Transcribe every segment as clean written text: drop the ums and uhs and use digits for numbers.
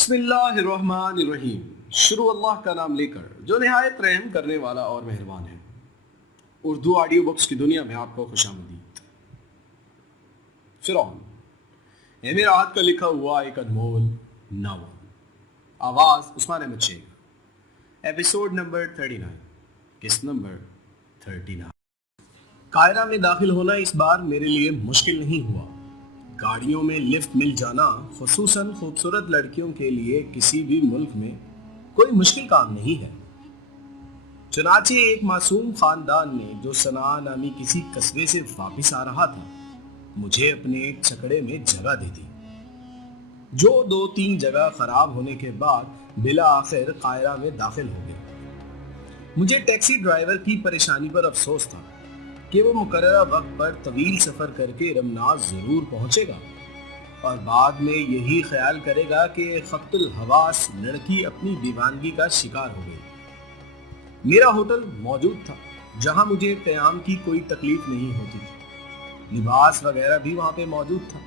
بسم اللہ الرحمن الرحیم، شروع اللہ کا نام لے کر جو نہایت رحم کرنے والا اور مہربان ہے۔ اردو آڈیو بکس کی دنیا میں آپ کو خوش آمدید۔ فرعون، یہ میرا ہاتھ کا لکھا ہوا ایک انمول ناول۔ آواز عثمان احمد شیخ، ایپیسوڈ نمبر 39، قسط نمبر 39۔ قاہرہ میں داخل ہونا اس بار میرے لیے مشکل نہیں ہوا۔ گاڑیوں میں لفٹ مل جانا خصوصاً خوبصورت لڑکیوں کے لیے کسی بھی ملک میں کوئی مشکل کام نہیں ہے۔ چنانچہ ایک معصوم خاندان نے جو صنعاء نامی کسی قصبے سے واپس آ رہا تھا مجھے اپنے ایک چھکڑے میں جگہ دے دی، جو 2-3 جگہ خراب ہونے کے بعد بالآخر قاہرہ میں داخل ہو گئی۔ مجھے ٹیکسی ڈرائیور کی پریشانی پر افسوس تھا کہ وہ مقررہ وقت پر طویل سفر کر کے رمناس ضرور پہنچے گا اور بعد میں یہی خیال کرے گا کہ خبط الحواس لڑکی اپنی دیوانگی کا شکار ہو گئی۔ میرا ہوٹل موجود تھا جہاں مجھے قیام کی کوئی تکلیف نہیں ہوتی تھی، لباس وغیرہ بھی وہاں پہ موجود تھا۔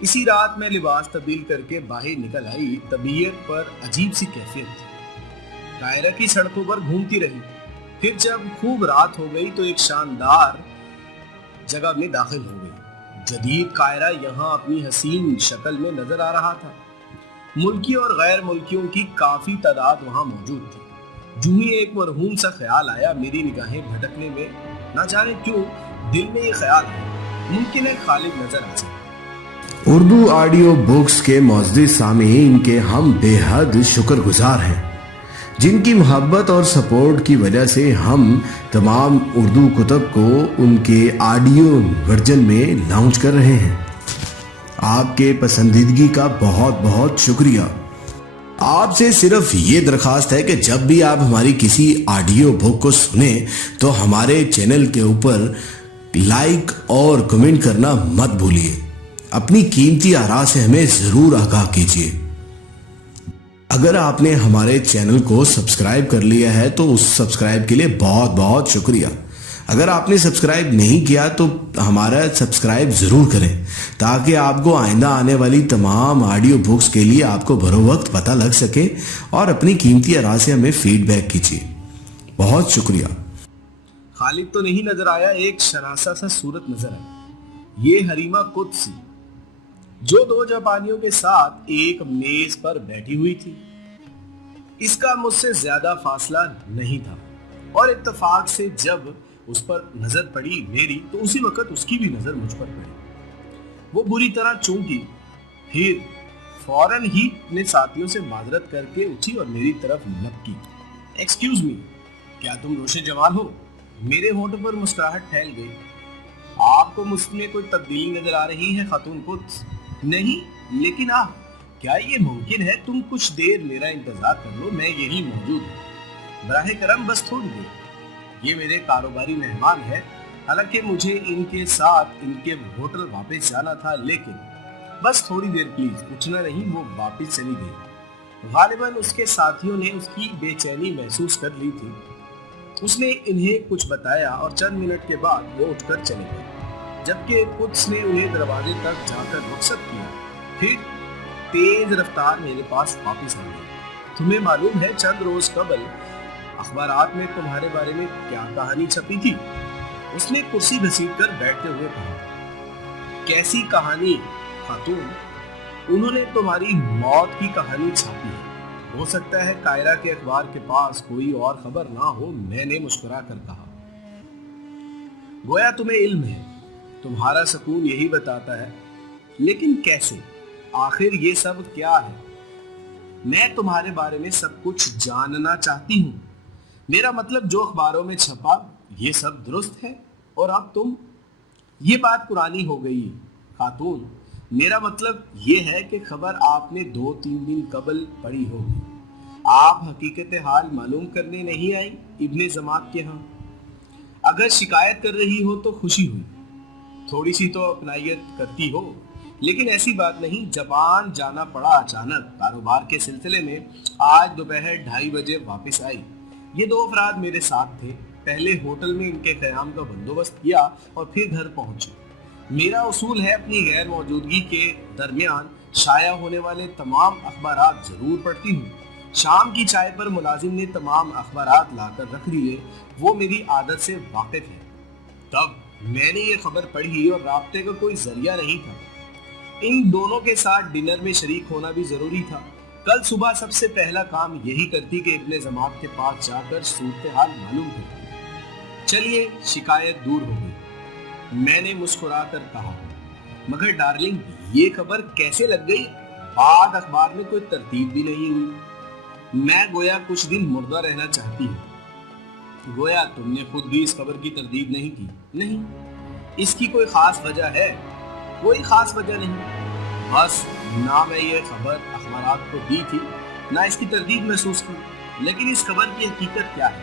اسی رات میں لباس تبدیل کر کے باہر نکل آئی، طبیعت پر عجیب سی کیفیت تھی۔ قاہرہ کی سڑکوں پر گھومتی رہی، پھر جب خوب رات ہو گئی تو ایک شاندار جگہ میں داخل ہو گئی۔ جدید قاہرہ یہاں اپنی حسین شکل میں نظر آ رہا تھا۔ ملکی اور غیر ملکیوں کی کافی تعداد وہاں موجود تھی۔ جو ہی ایک مرہون سا خیال آیا، میری نگاہیں بھٹکنے میں نہ جانے کیوں دل میں یہ خیال آیا، ممکن ہے خالد نظر آ جائے۔ اردو آڈیو بکس کے معزز سامعین کے ہم بے حد شکر گزار ہیں، جن کی محبت اور سپورٹ کی وجہ سے ہم تمام اردو کتب کو ان کے آڈیو ورژن میں لانچ کر رہے ہیں۔ آپ کے پسندیدگی کا بہت بہت شکریہ۔ آپ سے صرف یہ درخواست ہے کہ جب بھی آپ ہماری کسی آڈیو بک کو سنیں تو ہمارے چینل کے اوپر لائک اور کمنٹ کرنا مت بھولیے۔ اپنی قیمتی آراء سے ہمیں ضرور آگاہ کیجیے۔ اگر آپ نے ہمارے چینل کو سبسکرائب کر لیا ہے تو اس سبسکرائب کے لیے بہت بہت شکریہ۔ اگر آپ نے سبسکرائب نہیں کیا تو ہمارا سبسکرائب ضرور کریں تاکہ آپ کو آئندہ آنے والی تمام آڈیو بکس کے لیے آپ کو بروقت پتہ لگ سکے، اور اپنی قیمتی آراء سے ہمیں فیڈ بیک کیجیے۔ بہت شکریہ۔ خالد تو نہیں نظر آیا، ایک شناسا سا صورت نظر آئی۔ یہ حریمہ قدسی جو 2 جاپانیوں کے ساتھ ایک میز پر بیٹھی ہوئی تھی۔ اس کا مجھ سے زیادہ فاصلہ نہیں تھا، اور اتفاق سے جب اس پر نظر پڑی میری تو اسی وقت اس کی بھی نظر مجھ پر پڑی۔ وہ بری طرح چونکی، پھر فوراً ہی اپنے ساتھیوں سے معذرت کر کے اٹھی اور میری طرف لپکی۔ ایکسکیوز می، کیا تم روشے جوان ہو؟ میرے ہونٹوں پر مسکراہٹ پھیل گئی۔ آپ کو مجھ میں کوئی تبدیلی نظر آ رہی ہے خاتون قدس؟ نہیں، لیکن کیا یہ ممکن ہے؟ تم کچھ دیر میرا انتظار کر لو، میں یہی موجود ہوں۔ براہ کرم بس تھوڑی دیر، یہ میرے کاروباری مہمان ہے، حالانکہ مجھے ان کے ساتھ ان کے ہوٹل واپس جانا تھا، لیکن بس تھوڑی دیر پلیز۔ اٹھنا نہیں، وہ واپس چلی گئی۔ غالباً اس کے ساتھیوں نے اس کی بے چینی محسوس کر لی تھی۔ اس نے انہیں کچھ بتایا اور چند منٹ کے بعد وہ اٹھ کر چلی گئی، جبکہ قدس نے انہیں دروازے تک جا کر رخصت کیا، پھر تیز رفتار میرے پاس واپس آ گئی۔ تمہیں معلوم ہے چند روز قبل اخبارات میں تمہارے بارے میں کیا کہانی چھپی تھی؟ اس نے کرسی گھسیٹ کر بیٹھتے ہوئے کہا۔ کیسی کہانی خاتون؟ انہوں نے تمہاری موت کی کہانی چھاپی ہے۔ ہو سکتا ہے قاہرہ کے اخبار کے پاس کوئی اور خبر نہ ہو، میں نے مسکرا کر کہا۔ گویا تمہیں علم ہے، تمہارا سکون یہی بتاتا ہے، لیکن کیسے؟ آخر یہ سب کیا ہے؟ میں تمہارے بارے میں سب کچھ جاننا چاہتی ہوں۔ میرا مطلب جو اخباروں میں چھپا یہ سب درست ہے، اور اب تم؟ یہ بات پرانی ہو گئی خاتون، میرا مطلب یہ ہے کہ خبر آپ نے 2-3 دن قبل پڑھی ہوگی۔ آپ حقیقت حال معلوم کرنے نہیں آئی ابن زماک کے ہاں؟ اگر شکایت کر رہی ہو تو خوشی ہوئی، تھوڑی سی تو اپنائیت کرتی ہو، لیکن ایسی بات نہیں۔ جاپان جانا پڑا اچانک، کاروبار کے سلسلے میں۔ آج دوپہر 2:30 بجے واپس آئی۔ یہ 2 افراد میرے ساتھ تھے۔ پہلے ہوٹل میں ان کے قیام کا بندوبست کیا اور پھر گھر پہنچے۔ میرا اصول ہے اپنی غیر موجودگی کے درمیان شائع ہونے والے تمام اخبارات ضرور پڑھتی ہوں۔ شام کی چائے پر ملازم نے تمام اخبارات لا کر رکھ دیے، وہ میری عادت سے واقف ہے۔ تب میں نے یہ خبر پڑھی اور رابطے کا کوئی ذریعہ نہیں تھا۔ ان دونوں کے ساتھ ڈنر میں شریک ہونا بھی ضروری تھا۔ کل صبح سب سے پہلا کام یہی کرتی کہ ابن جماعت کے پاس جا کر صورتحال معلوم کرتی۔ چلیے شکایت دور ہو گئی، میں نے مسکرا کر کہا، مگر ڈارلنگ یہ خبر کیسے لگ گئی؟ بعد اخبار میں کوئی ترتیب بھی نہیں ہوئی۔ میں گویا کچھ دن مردہ رہنا چاہتی ہوں۔ گویا تم نے خود بھی اس خبر کی تردید نہیں کی؟ نہیں، اس کی کوئی خاص وجہ ہے؟ کوئی خاص وجہ نہیں، بس نہ میں یہ خبر اخبارات کو دی تھی نہ اس کی تردید محسوس کی۔ لیکن اس خبر کی حقیقت کیا ہے؟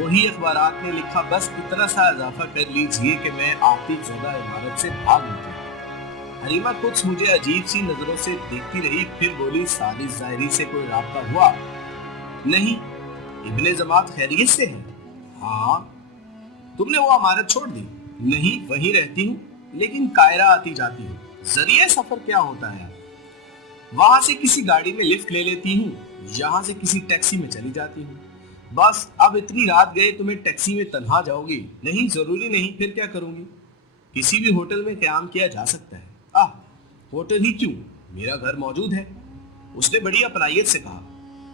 وہی اخبارات نے لکھا، بس اتنا سا اضافہ کر لیجئے کہ میں آتش زدہ عمارت سے بھاگ نکلی۔ حریمہ قدس مجھے عجیب سی نظروں سے دیکھتی رہی، پھر بولی، سالس ظاہری سے کوئی رابطہ ہوا؟ نہیں۔ ابن جماعت خیریت سے ہے؟ ہاں۔ تم نے وہ عمارت چھوڑ دی؟ نہیں، وہیں رہتی ہوں، لیکن قاہرہ آتی جاتی ہوں۔ ذریعہ سفر کیا ہوتا ہے؟ وہاں سے کسی گاڑی میں لفٹ لے لیتی ہوں، یہاں سے کسی ٹیکسی میں چلی جاتی ہوں۔ بس اب اتنی رات گئے تمہیں ٹیکسی میں تنہا جاؤ گی؟ نہیں، ضروری نہیں، پھر کیا کروں گی؟ کسی بھی ہوٹل میں قیام کیا جا سکتا ہے۔ ہوٹل ہی کیوں، میرا گھر موجود ہے۔ اس نے بڑی اپنائیت سے کہا،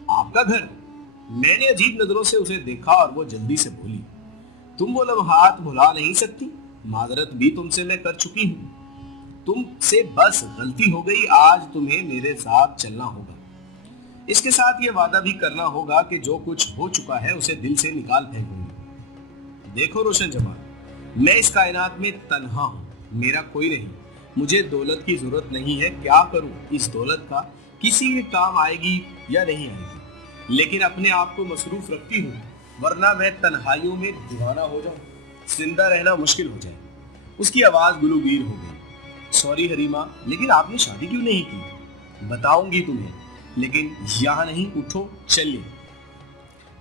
آپ کا گھر؟ میں نے عجیب نظروں سے اسے دیکھا اور وہ جلدی سے بولی، تم وہ لمحات بھلا نہیں سکتی؟ معذرت بھی تم سے میں کر چکی ہوں، تم سے بس غلطی ہو گئی، آج تمہیں میرے ساتھ چلنا ہوگا۔ اس کے ساتھ یہ وعدہ بھی کرنا ہوگا کہ جو کچھ ہو چکا ہے اسے دل سے نکال پھینکوں گی۔ دیکھو روشن جمال، میں اس کائنات میں تنہا ہوں، میرا کوئی نہیں، مجھے دولت کی ضرورت نہیں ہے، کیا کروں اس دولت کا؟ کسی کے کام آئے گی یا نہیں آئے گی، لیکن اپنے آپ کو مصروف رکھتی ہوں، ورنہ میں تنہائیوں میں دیوانہ ہو جاؤں، زندہ رہنا مشکل ہو جائے۔ اس کی آواز گلوگیر ہو گئی۔ سوری حریمہ، لیکن آپ نے شادی کیوں نہیں کی؟ بتاؤں گی تمہیں، لیکن یہاں نہیں، اٹھو چلیے۔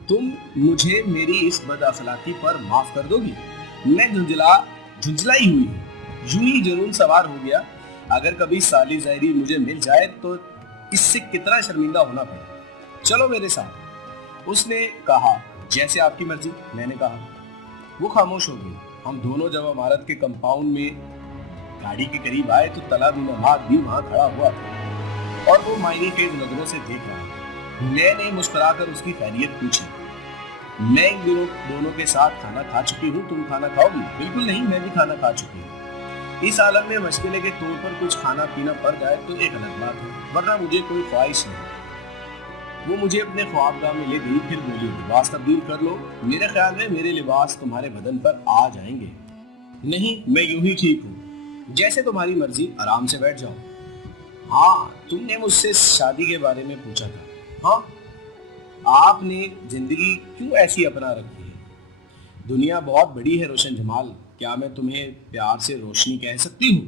تم مجھے میری اس بد اخلاقی پر معاف کر دو گی؟ میں جھنجھلائی ہوئی ہوں، یوں ہی جنون سوار ہو گیا۔ اگر کبھی سالی ظاہری مجھے مل جائے تو اس سے کتنا شرمندہ ہونا پڑے۔ چلو میرے ساتھ، اس نے کہا۔ جیسے آپ کی مرضی، میں نے کہا۔ وہ خاموش ہو گئی۔ ہم دونوں جب عمارت کے کمپاؤنڈ میں گاڑی کے قریب آئے تو طلعت بن عماد بھی وہاں کھڑا ہوا تھا اور وہ معنی خیز نظروں سے دیکھ رہا تھا۔ میں نے مسکرا کر اس کی خیریت پوچھی۔ میں ان دونوں کے ساتھ کھانا کھا چکی ہوں، تم کھانا کھاؤ گی؟ بالکل نہیں، میں بھی کھانا کھا چکی ہوں۔ اس عالم میں مشغلے کے طور پر کچھ کھانا پینا پڑ جائے تو ایک الگ بات ہے، ورنہ مجھے کوئی خواہش نہیں۔ وہ مجھے اپنے خوابگاہ میں لے گئی، پھر بولی، لباس تبدیل کر لو، میرے خیال میں میرے لباس تمہارے بدن پر آ جائیں گے۔ نہیں، میں یوں ہی ٹھیک ہوں، جیسے تمہاری مرضی، آرام سے بیٹھ جاؤ۔ ہاں، تم نے مجھ سے شادی کے بارے میں پوچھا تھا۔ ہاں، آپ نے زندگی کیوں ایسی اپنا رکھی ہے؟ دنیا بہت بڑی ہے روشن جمال، کیا میں تمہیں پیار سے روشنی کہہ سکتی ہوں؟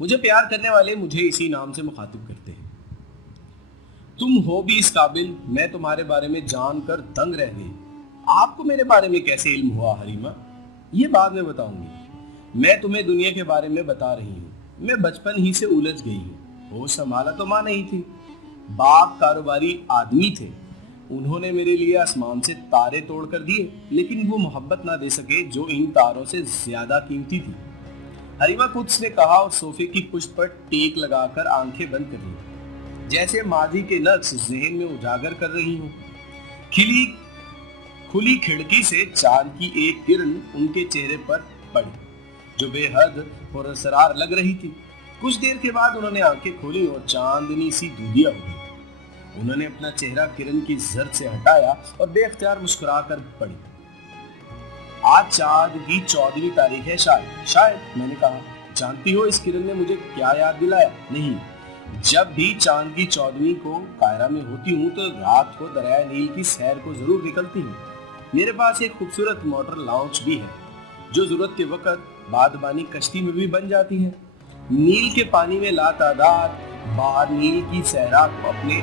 مجھے پیار کرنے والے مجھے اسی نام سے مخاطب کرتے ہیں۔ تم ہو بھی اس قابل، میں تمہارے بارے میں جان کر دنگ رہ گئی۔ آپ کو میرے بارے میں کیسے علم ہوا حریمہ؟ یہ بعد میں بتاؤں گی، میں تمہیں دنیا کے بارے میں بتا رہی ہوں۔ میں بچپن ہی سے الجھ گئی ہوں، ہوش سنبھالا تو ماں نہیں تھی، باپ کاروباری آدمی تھے، انہوں نے میرے لیے آسمان سے تارے توڑ کر دیے، لیکن وہ محبت نہ دے سکے جو ان تاروں سے زیادہ قیمتی تھی۔ حریمہ قدس نے کہا اور صوفے کی پشت پر ٹیک لگا کر آنکھیں بند کر لی، جیسے ماضی کے نقش ذہن میں اجاگر کر رہی ہوں۔ کھلی کھڑکی سے چاند کی ایک کرن ان کے چہرے پر پڑی جو بے حد پراسرار لگ رہی تھی۔ کچھ دیر کے بعد انہوں نے آنکھیں کھولی اور چاندنی سی دودھیا ہو گئی۔ انہوں نے اپنا چہرہ کرن کی زرد سے ہٹایا اور بے اختیار مسکرا کر پڑی۔ آج چاند کی 14ویں تاریخ ہے، شاید، میں نے کہا۔ جانتی ہو اس کرن نے مجھے کیا یاد دلایا؟ نہیں، جب بھی چاند کی 14ویں کو قاہرہ میں ہوتی ہوں تو رات کو دریائے نیل کی سیر کو ضرور نکلتی ہوں۔ میرے پاس ایک خوبصورت موٹر لانچ بھی ہے جو ضرورت کے وقت بادبانی کشتی میں بھی بن جاتی ہے۔ نیل کے پانی میں لاتعداد باہر نیل کی صحرا کو اپنے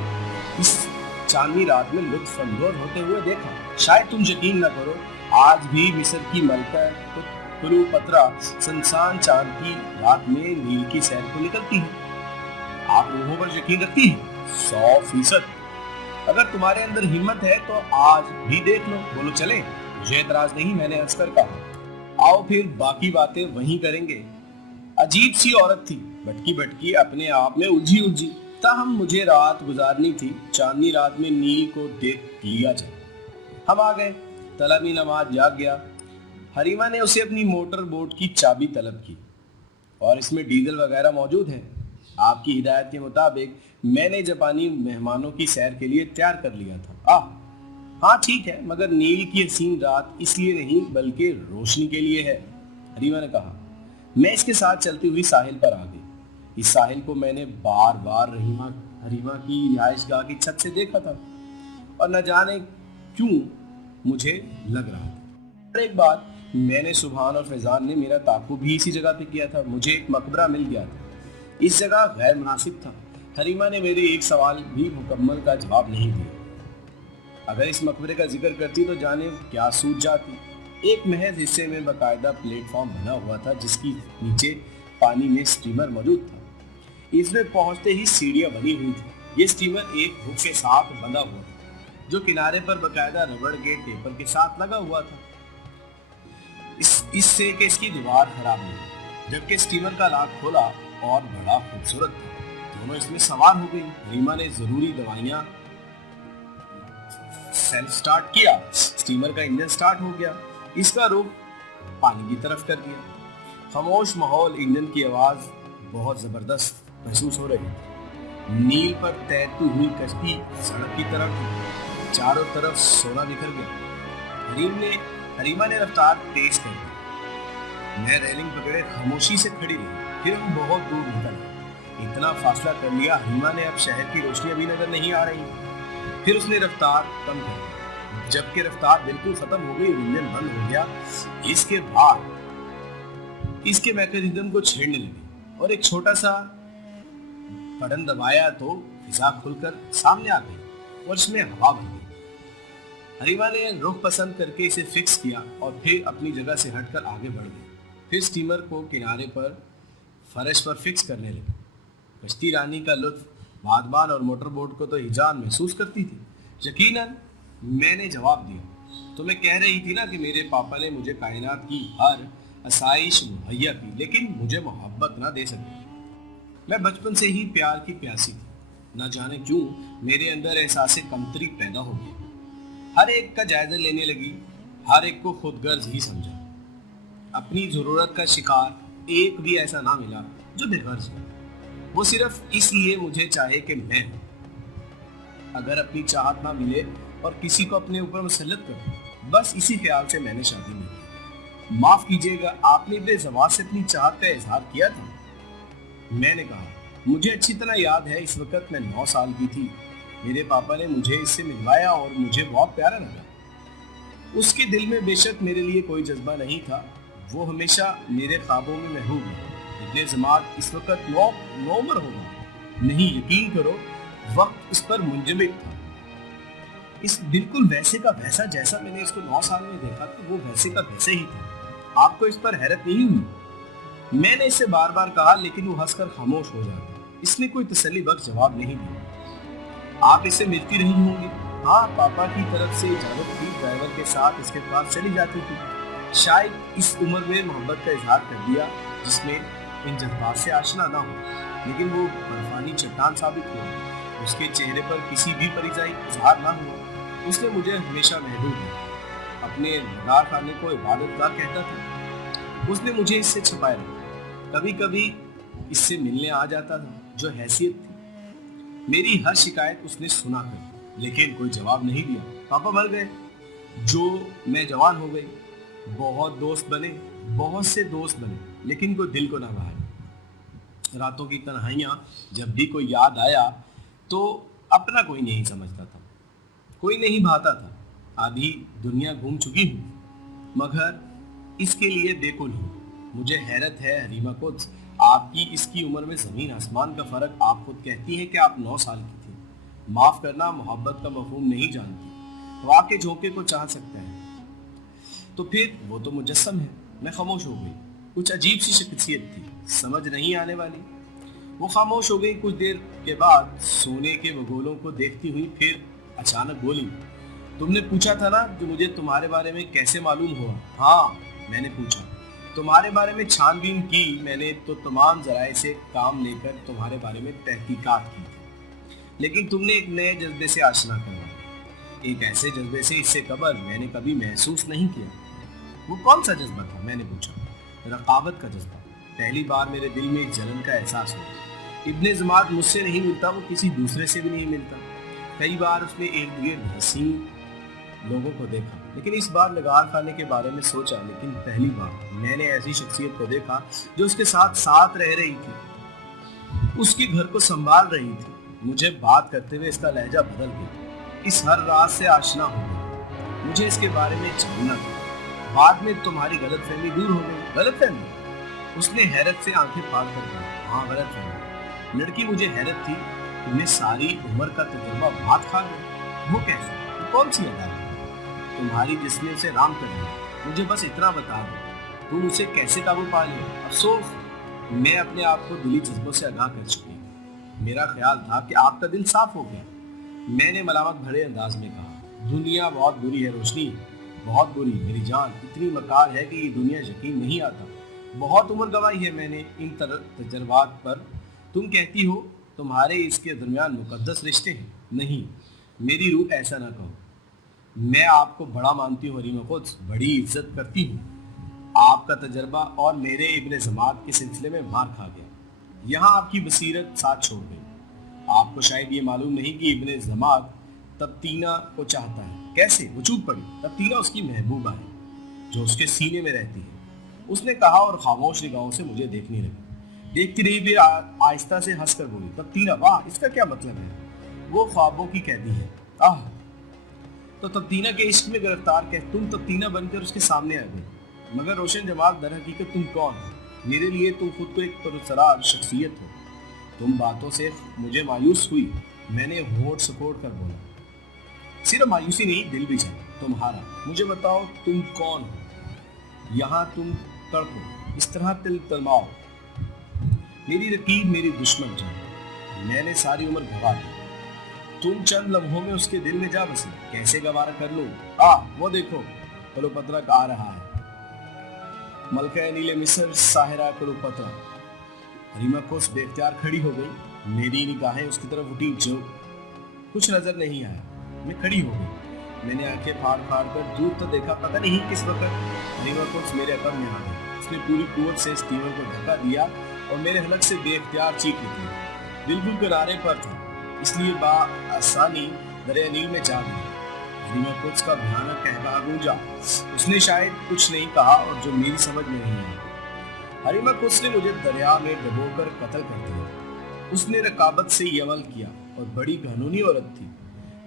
اس چاندنی رات میں لطف اندوز ہوتے ہوئے دیکھا۔ شاید تم یقین نہ کرو، آج بھی مصر کی ملکہ کلوپترا سنسان چاند کی رات میں نیل کی سیر کو نکلتی ہے۔ आप रूहों पर यकीन रखती हैं? 100%। अगर तुम्हारे अंदर हिम्मत है तो आज भी देख लो। बोलो चले? मुझे एतराज नहीं, मैंने हंसकर कहा। आओ फिर बाकी बातें वहीं करेंगे। अजीब सी औरत थी, भटकी भटकी अपने आप में उलझी उलझी। ताहम मुझे रात गुजारनी थी, चांदनी रात में नील को देख लिया जाए। हम आ गए। तलबी नमाज जाग गया। हरीमा ने उसे अपनी मोटर बोट की चाबी तलब की और इसमें डीजल वगैरह मौजूद है। आपकी हिदायत के मुताबिक मैंने जापानी मेहमानों की सैर के लिए तैयार कर लिया था। हाँ ठीक है, मगर नील की हसीन रात इसलिए नहीं बल्कि रोशनी के लिए है, हरीमा ने कहा। मैं इसके साथ चलती हुई साहिल पर आ गई। इस साहिल को मैंने बार बार हरीमा की रिहाइशगाह की छत से देखा था और न जाने क्यों मुझे लग रहा था। और एक बात, मैंने सुभान और फैजान ने मेरा ताक़ुब भी इसी जगह पे किया था। मुझे एक मकबरा मिल गया था। इस जगह गैर मुनासिब था। हरीमा ने मेरे एक सवाल भी मुकम्मल का जवाब नहीं दिया। अगर इस मकबरे का जिक्र करती तो जाने क्या सूझ जाती। एक महज हिस्से में बाकायदा प्लेटफॉर्म बना हुआ था जिसकी नीचे पानी में स्टीमर मौजूद था। इसमें पहुंचते ही सीढ़ियां बनी हुई थी। ये स्टीमर एक हुक के साथ बंधा हुआ था जो किनारे पर बाकायदा रबड़ के टेपर के साथ लगा हुआ था। इससे कि इसकी दीवार खराब नहीं। जबकि स्टीमर का लॉक खोला और बड़ा खूबसूरत था। दोनों इसमें सवार हो गई। रीमा ने जरूरी दवाइयां सेल्फ स्टार्ट किया। स्टीमर का इंजन स्टार्ट हो गया। इसका रुख पानी की तरफ कर दिया। खामोश माहौल, इंजन की आवाज बहुत जबरदस्त महसूस हो रही थी। नील पर तैरती हुई कश्ती सड़क की तरफ, चारों तरफ सोना बिखर गया। हरीमा ने रफ्तार तेज कर दी। मैं रेलिंग पकड़े खामोशी से खड़ी रही। फिर हम बहुत दूर निकल। इतना फासला कर लिया, हरीमा ने अब शहर की रोशनियां भी नजर नहीं आ रही। फिर उसने रफ्तार कम कर दी। जबकि रफ्तार बिल्कुल खत्म हो गई, इंजन बंद हो गया। इसके बाद इसके मैकेनिज्म को छेड़ने लगी और एक छोटा सा बटन दबाया तो फिजा खुलकर सामने आ गई और इसमें हवा भर गई। हरीमा ने रुख पसंद करके इसे फिक्स किया और फिर अपनी जगह से हटकर आगे बढ़ गई। फिर स्टीमर को किनारे पर फर्श पर फिक्स करने लगी। कश्ती रानी का लुत्फ बादबान और मोटर बोट को तो हिजान महसूस करती थी। यकीनन मैंने जवाब दिया। तो मैं कह रही थी ना कि मेरे पापा ने मुझे कायनात की हर आसाइश मुहैया की, लेकिन मुझे मोहब्बत ना दे सके। मैं बचपन से ही प्यार की प्यासी थी। न जाने क्यों मेरे अंदर एहसास कमतरी पैदा हो गया। हर एक का जायजा लेने लगी। हर एक को खुदगर्ज ही समझा। अपनी जरूरत का शिकार एक भी ऐसा ना मिला जो बेगर्ज हो। वो सिर्फ इसलिए मुझे चाहे कि मैं अगर अपनी चाहत ना मिले और किसी को अपने ऊपर मुसल्लत कर, बस इसी ख्याल से मैंने शादी नहीं की। माफ कीजिएगा, आपने अपने ज़बान से अपनी चाहत का इजहार किया था। मैंने कहा, मुझे अच्छी तरह याद है, इस वक्त मैं 9 साल की थी। मेरे पापा ने मुझे इससे मिलवाया और मुझे बहुत प्यारा लगा। उसके दिल में बेशक मेरे लिए कोई जज्बा नहीं था। वो हमेशा मेरे ख्वाबों में महबूब है। इतने जमात इस वक्त नौमर होगा। नहीं, यकीन करो, वक्त उस पर मुंजमिद था। इस बिल्कुल वैसे का वैसा जैसा मैंने इसको 9 साल में देखा था, वो वैसे का वैसे ही था। आपको इस पर हैरत नहीं हुई? मैंने इसे बार बार कहा, लेकिन वो हंसकर खामोश हो जाता। इसने कोई तसल्ली बख्श जवाब नहीं दिया। आप इससे मिलती रही होंगी? हाँ, पापा की तरफ से इजाजत थी। ड्राइवर के साथ इसके पास चली जाती थी। शायद इस उम्र में मोहब्बत का इजहार कर दिया जिसमें इन जज्बात से आशना ना हो, लेकिन वो बर्फानी चट्टान साबित हुआ। उसके चेहरे पर किसी भी परिजाई इजहार ना हुआ। उसने मुझे हमेशा महबूब किया। अपने लगार खाने को इबादतगार कहता था। उसने मुझे इससे छुपाया रखा। कभी कभी इससे मिलने आ जाता था, जो हैसियत थी। मेरी हर शिकायत उसने सुना कर, लेकिन कोई जवाब नहीं दिया। पापा मर गए, जो मैं जवान हो गई। बहुत दोस्त बने, बहुत से दोस्त बने, लेकिन कोई दिल को ना भाया। रातों की तन्हाइयाँ जब भी कोई याद आया तो अपना कोई नहीं समझता था, कोई नहीं भाता था। आधी दुनिया घूम चुकी हूँ, मगर इसके लिए बेकुल हूँ। मुझे हैरत है हरीमा कुद्स, आपकी इसकी उम्र में जमीन आसमान का फर्क। आप खुद कहती हैं कि आप 9 साल की थी। माफ करना, मोहब्बत का मफहूम नहीं जानती। वाकई झोंके को चाह सकता है तो फिर वो तो मुजस्सम है। मैं खामोश हो गई। कुछ अजीब सी शख्सियत थी, समझ नहीं आने वाली। وہ خاموش ہو گئی کچھ دیر کے بعد سونے کے بگولوں کو دیکھتی ہوئی پھر اچانک بولی، تم نے پوچھا تھا نا جو مجھے تمہارے بارے میں کیسے معلوم ہوا؟ ہاں میں نے پوچھا، تمہارے بارے میں چھان بین کی میں نے تو تمام ذرائع سے کام لے کر تمہارے بارے میں تحقیقات کی تھی، لیکن تم نے ایک نئے جذبے سے آشنا کروایا، ایک ایسے جذبے سے اس سے قبل میں نے کبھی محسوس نہیں کیا۔ وہ کون سا جذبہ تھا؟ میں نے پوچھا۔ رقابت کا جذبہ۔ پہلی بار میرے دل میں جلن کا احساس ہوا۔ ابن زماد مجھ سے نہیں ملتا، وہ کسی دوسرے سے بھی نہیں ملتا۔ کئی بار اس نے ارد گرد حسین لوگوں کو دیکھا، لیکن اس بار نگار خانے کے بارے میں سوچا، لیکن پہلی بار میں نے ایسی شخصیت کو دیکھا جو اس کے ساتھ رہ رہی تھی، اس کے گھر کو سنبھال رہی تھی۔ مجھے بات کرتے ہوئے اس کا لہجہ بدل گیا، اس ہر راز سے آشنا ہو گیا، مجھے اس کے بارے میں جاننا تھا۔ بعد میں تمہاری غلط فہمی دور ہو گئی۔ غلط فہمی؟ اس نے حیرت سے آنکھیں پھاڑ کر کہا، ہاں غلط فہمی۔ لڑکی مجھے حیرت تھی، تمہیں ساری عمر کا تجربہ بات کھا گیا۔ وہ کیسے؟ وہ کون سی عدالت؟ تمہاری جس نے اسے رام کر دیا، مجھے بس اتنا بتا دو، تم اسے کیسے قابو پا لیا؟ افسوس، میں اپنے آپ کو دلی جذبوں سے آگاہ کر چکی ہوں۔ میرا خیال تھا کہ آپ کا دل صاف ہو گیا۔ میں نے ملامت بھرے انداز میں کہا، دنیا بہت بری ہے روشنی، بہت بری میری جان، اتنی مکار ہے کہ یہ دنیا یقین نہیں آتا۔ بہت عمر گوائی ہے میں نے ان تجربات پر۔ تم کہتی ہو تمہارے اس کے درمیان مقدس رشتے ہیں؟ نہیں، میری روح ایسا نہ کہو۔ میں آپ کو بڑا مانتی ہوں حریم قدس، بڑی عزت کرتی ہوں۔ آپ کا تجربہ اور میرے ابن زماد کے سلسلے میں مار کھا گیا، یہاں آپ کی بصیرت ساتھ چھوڑ گئی۔ آپ کو شاید یہ معلوم نہیں کہ ابن زماد تبتینہ کو چاہتا ہے۔ کیسے؟ وہ چوک پڑی۔ تبتینہ اس کی محبوبہ ہے جو اس کے سینے میں رہتی ہے، اس نے کہا اور خاموش نگاہوں سے مجھے دیکھنے لگی۔ دیکھتی رہی پھر آہستہ سے ہنس کر بولی، تبتینہ؟ واہ، اس کا کیا مطلب ہے؟ وہ خوابوں کی قیدی ہے۔ آہ، تو تبتینہ کے عشق میں گرفتار کہ تم تبتینہ بن کر اس کے سامنے آ گئی۔ مگر روشن جمال، در حقیقت تم کون ہو؟ میرے لیے تم خود کو ایک پراسرار شخصیت ہو۔ تم باتوں سے مجھے مایوس ہوئی۔ میں نے ہونٹ سکوڑ کر بولا، صرف مایوسی نہیں، دل بھی چلا تمہارا۔ مجھے بتاؤ تم کون ہو؟ یہاں تم تڑپو، اس طرح تل تلماؤ، میری رقیب، میری دشمن جان، میں نے ساری عمر گوا دی، تم چند لمحوں میں اس کے دل میں جا بسی، کیسے گوارا کر لوں؟ وہ دیکھو کلوپترک آ رہا ہے، ملکہ نیل مصر ساحرہ کلوپترا۔ حریمہ قدس بے اختیار کھڑی ہو گئی، میری نگاہیں اس کی طرف اٹھی، جو کچھ نظر نہیں آیا۔ میں کھڑی ہو گئی، میں نے آنکھیں پھاڑ کر دور تک دیکھا، پتہ نہیں کس وقت حریمہ قدس میرے عقب میں آ گئی۔ اس نے پوری قوت سے اسٹیمر کو دھکا دیا اور میرے حلق سے بے اختیار چیخ نکلی۔ بالکل کنارے پر تھا، اس لیے بآسانی دریا نیل میں جا گیا۔ حریمہ قدس کا بھیانک قہقہا گونجا۔ اس نے شاید کچھ نہیں کہا اور جو میری سمجھ میں نہیں آیا۔ حریمہ قدس نے مجھے دریا میں ڈبو کر قتل کر دیا۔ اس نے رقابت سے یہ عمل کیا اور بڑی قانونی عورت تھی،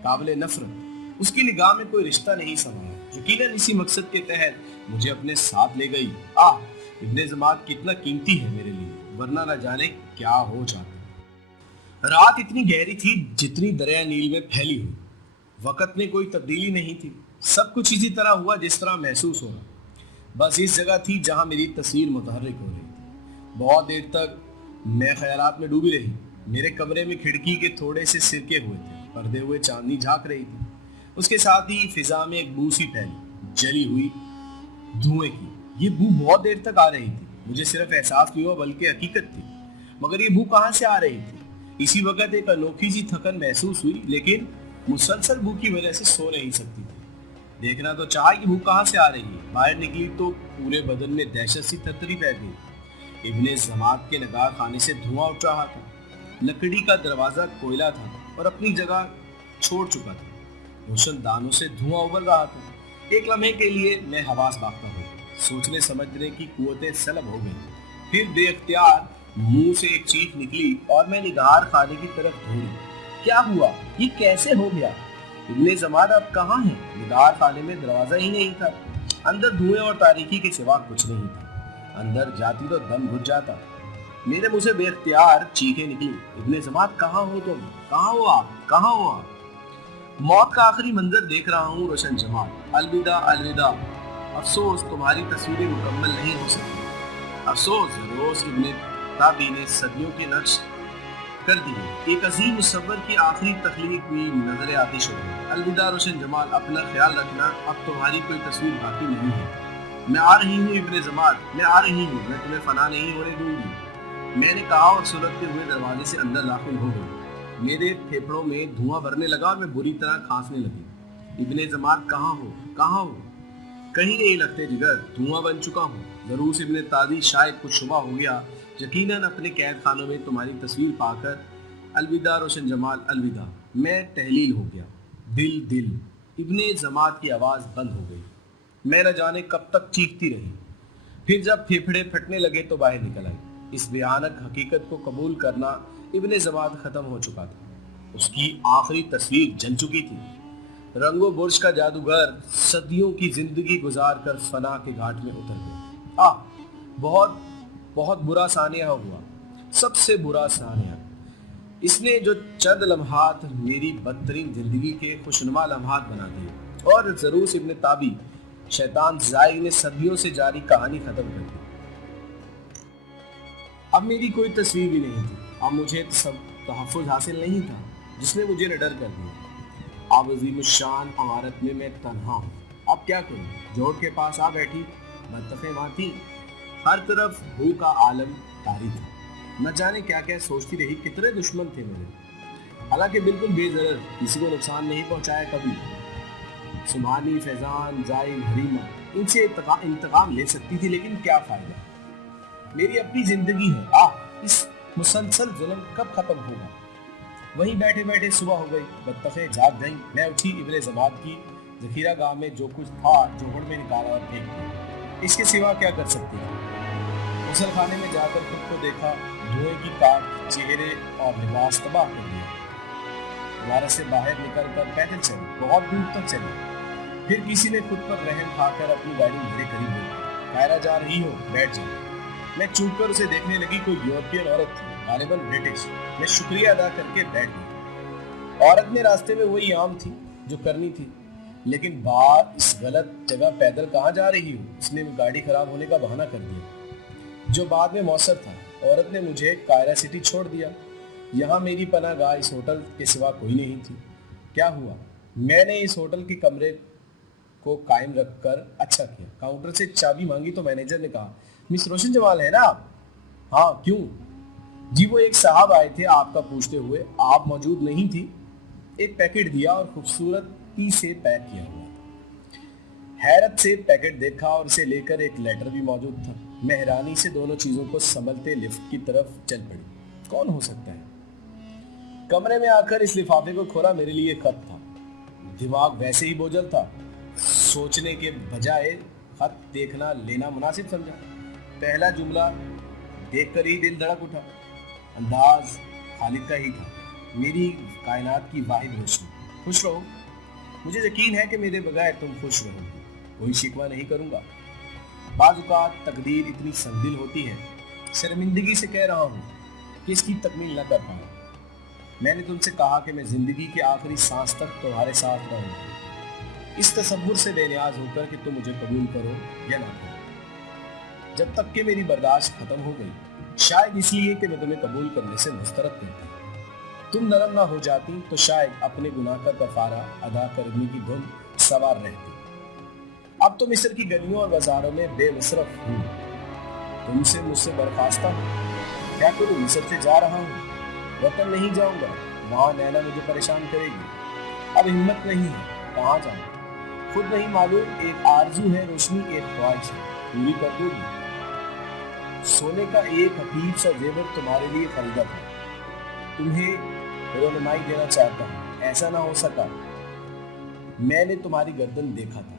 قابل نفرت۔ اس کی نگاہ میں کوئی رشتہ نہیں سمایا۔ یقیناً اسی مقصد کے تحت مجھے اپنے ساتھ لے گئی۔ ابن زماد کتنا قیمتی ہے میرے لیے، ورنہ نہ جانے کیا ہو جاتا۔ رات اتنی گہری تھی جتنی دریا نیل میں پھیلی ہوئی، وقت میں کوئی تبدیلی نہیں تھی، سب کچھ اسی طرح ہوا جس طرح محسوس ہو رہا۔ بس اس جگہ تھی جہاں میری تصویر متحرک ہو رہی تھی۔ بہت دیر تک میں خیالات میں ڈوبی رہی۔ میرے کمرے میں کھڑکی کے تھوڑے سے سرکے ہوئے تھے، پردے ہوئے چاندنی جھانک رہی تھی، اس کے ساتھ ہی فضا میں ایک بو سی پھیلی، جلی ہوئی دھوئیں کی۔ یہ بو بہت دیر تک آ رہی تھی، مجھے صرف احساس نہیں ہوا بلکہ حقیقت تھی۔ مگر یہ بو کہاں سے آ رہی تھی؟ اسی وقت ایک انوکھی سی تھکن محسوس ہوئی، لیکن مسلسل بو کی وجہ سے سو نہیں سکتی تھی۔ دیکھنا تو چاہا کہ بو کہاں سے آ رہی ہے۔ باہر نکلی تو پورے بدن میں دہشت سی تھرتھری پھیل گئی۔ ابن زماد کے نگار خانے سے دھواں اٹھ رہا تھا، لکڑی کا دروازہ کوئلہ تھا اور اپنی جگہ چھوڑ چکا تھا، روشن دانوں سے دھواں ابل رہا تھا۔ ایک لمحے کے لیے میں حواس باختہ ہو گیا، سوچنے سمجھنے کی قوتیں سلب ہو گئی۔ پھر بے اختیار منہ سے ایک چیخ نکلی اور میں نگار خانے کی طرف دوڑی۔ کیا ہوا؟ یہ کیسے ہو گیا؟ ابن زماد اب کہاں ہے؟ نگار خانے میں دروازہ ہی نہیں تھا، اندر دھوئیں اور تاریکی کے سوا کچھ نہیں تھا۔ اندر جاتی تو دم گھٹ جاتا۔ میرے منہ سے بے اختیار چیخیں نکلی، ابن زماد کہاں ہو تم؟ کہاں ہو آپ؟ کہاں ہو آپ؟ موت کا آخری منظر دیکھ رہا ہوں روشن جمال، الوداع الوداع۔ افسوس تمہاری تصویریں مکمل نہیں ہو سکتی۔ افسوس روز ابن تابی نے صدیوں کے نقش کر دی گئی۔ ایک عظیم مصور کی آخری تخلیق ہوئی نظر آتش ہو گئی۔ الوداع روشن جمال، اپنا خیال رکھنا، اب تمہاری کوئی تصویر باقی نہیں ہے۔ میں آ رہی ہوں ابن زماد، میں آ رہی ہوں، میں تمہیں فنا نہیں ہونے دوں گی، میں نے کہا اور سلگتے ہوئے دروازے سے اندر داخل ہو گئی۔ میرے پھیپھڑوں میں دھواں بھرنے لگا اور میں بری طرح کھانسنے لگی۔ ابن زماد کہاں ہو، کہاں ہو؟ کہیں نہیں لگتے جگر، دھواں بن چکا ہوں۔ ضرور ابن تادی، شاید کچھ شبہ ہو گیا، یقیناً اپنے قید خانوں میں تمہاری تصویر پا کر۔ الوداع روشن جمال، الوداع۔ میں تحلیل ہو گیا۔ دل دل۔ ابن زماد کی آواز بند ہو گئی۔ میں نہ جانے کب تک چیختی رہی، پھر جب پھیپھڑے پھٹنے لگے تو باہر نکل آئی۔ اس بھیانک حقیقت کو قبول کرنا ابن زماد ختم ہو چکا تھا۔ اس کی آخری تصویر جل چکی تھی۔ رنگ و برش کا جادوگر صدیوں کی زندگی گزار کر فنا کے گھاٹ میں اتر گئے۔ بہت بہت برا سانحہ ہوا، سب سے برا سانحہ۔ اس نے جو چند لمحات میری بدترین زندگی کے خوشنما لمحات بنا دیے، اور ضرور ابن تابی شیطان زائر نے صدیوں سے جاری کہانی ختم کر دی۔ اب میری کوئی تصویر بھی نہیں تھی۔ اب مجھے تحفظ حاصل نہیں تھا جس نے مجھے نڈر کر دیا۔ اب عظیم الشان عمارت میں تنہا ہوں۔ اب کیا کروں؟ جوڑ کے پاس آ بیٹھی، بطخیں وہاں تھیں، ہر طرف بھو کا عالم طاری تھا۔ نہ جانے کیا کیا سوچتی رہی، کتنے دشمن تھے میرے، حالانکہ بالکل بے ضرر، کسی کو نقصان نہیں پہنچایا کبھی۔ سبحانی، فیضان، زائل، حریمہ، ان سے انتقام لے سکتی تھی، لیکن کیا فائدہ؟ میری اپنی زندگی ہے، اس مسلسل ظلم کب ختم ہوگا؟ وہیں بیٹھے بیٹھے صبح ہو گئی، بطخیں جاگ گئیں۔ میں اٹھی، ابن زماد کی ذخیرہ گاہ میں جو کچھ تھا جوہڑ میں نکالا اور پھینک دیا۔ اس کے سوا کیا کر سکتی تھی؟ غسل خانے میں جا کر خود کو دیکھا، دھوئیں کی کاٹ چہرے اور لباس تباہ کر دیا۔ عمارت سے باہر نکل کر پیدل چلی، بہت دور تک چلی، پھر کسی نے خود پر رحم کھا کر اپنی گاڑی میرے قریب لی۔ قاہرہ جا رہی ہو، بیٹھ جاؤ۔ میں چوک کر اسے دیکھنے لگی، کوئی یورپین عورت تھی، غالباً برٹش۔ میں شکریہ ادا کر کے بیٹھ گئی۔ عورت نے راستے میں وہی عام تھی جو کرنی تھی، لیکن بات اس غلط جگہ پیدل کہاں جا رہی ہو؟ اس نے گاڑی خراب ہونے کا بہانہ کر دیا، جو بعد میں مؤثر تھا۔ عورت نے مجھے قاہرہ سٹی چھوڑ دیا۔ یہاں میری پناہ گاہ اس ہوٹل کے سوا کوئی نہیں تھی۔ کیا ہوا؟ میں نے اس ہوٹل کے کمرے کو قائم رکھ کر اچھا کیا۔ کاؤنٹر سے چابی مانگی تو مینیجر نے کہا، مس روشن جمال ہے نا آپ؟ ہاں، کیوں؟ جی وہ ایک صاحب آئے تھے آپ کا پوچھتے ہوئے، آپ موجود نہیں تھی۔ ایک پیکٹ دیا اور خوبصورتی سے پیک کیا ہوا تھا۔ حیرت سے پیکٹ دیکھا اور اسے لے کر ایک لیٹر بھی موجود تھا۔ میں حیرانی سے دونوں چیزوں کو سنبھلتے لفٹ کی طرف چل پڑی۔ کون ہو سکتا ہے؟ کمرے میں آ کر اس لفافے کو کھولا، میرے لیے خط تھا۔ دماغ ویسے ہی بوجھل تھا، سوچنے کے بجائے خط دیکھنا لینا مناسب سمجھا۔ پہلا جملہ دیکھ کر ہی دل دھڑک اٹھا۔ انداز خالد کا ہی تھا، میری کائنات کی واحد روشنی۔ خوش رہو، مجھے یقین ہے کہ میرے بغیر تم خوش رہو گی، کوئی شکوہ نہیں کروں گا۔ بعض اوقات تقدیر اتنی سنگدل ہوتی ہے، شرمندگی سے کہہ رہا ہوں کہ اس کی تکمیل نہ کر پاؤں۔ میں نے تم سے کہا کہ میں زندگی کے آخری سانس تک تمہارے ساتھ رہوں گا، اس تصور سے بے نیاز ہو کر کہ تم مجھے قبول کرو یا نہ کرو، جب تک کہ میری برداشت ختم ہو گئی۔ شاید اس لیے کہ میں تمہیں قبول کرنے سے مسترد کرتی۔ تم نرم نہ ہو جاتی تو شاید اپنے گناہ کا کفارہ ادا کرنے کی دھن سوار رہتی۔ اب تو مصر کی گلیوں اور بازاروں میں بے مصرف ہوں، تم سے مجھ سے برخاستہ ہوں۔ کیا کروں؟ مصر سے جا رہا ہوں، وطن نہیں جاؤں گا، وہاں نینا مجھے پریشان کرے گی۔ اب ہمت نہیں ہے، کہاں جاؤں؟ خود نہیں معلوم، ایک آرزو ہے روشنی، ایک خواہش ہے، پوری کر دو گی۔ سونے کا ایک حقیق سا زیور تمہارے لیے خریدا تھا، تمہیں رونمائی دینا چاہتا ہوں، ایسا نہ ہو سکا۔ میں نے تمہاری گردن دیکھا تھا،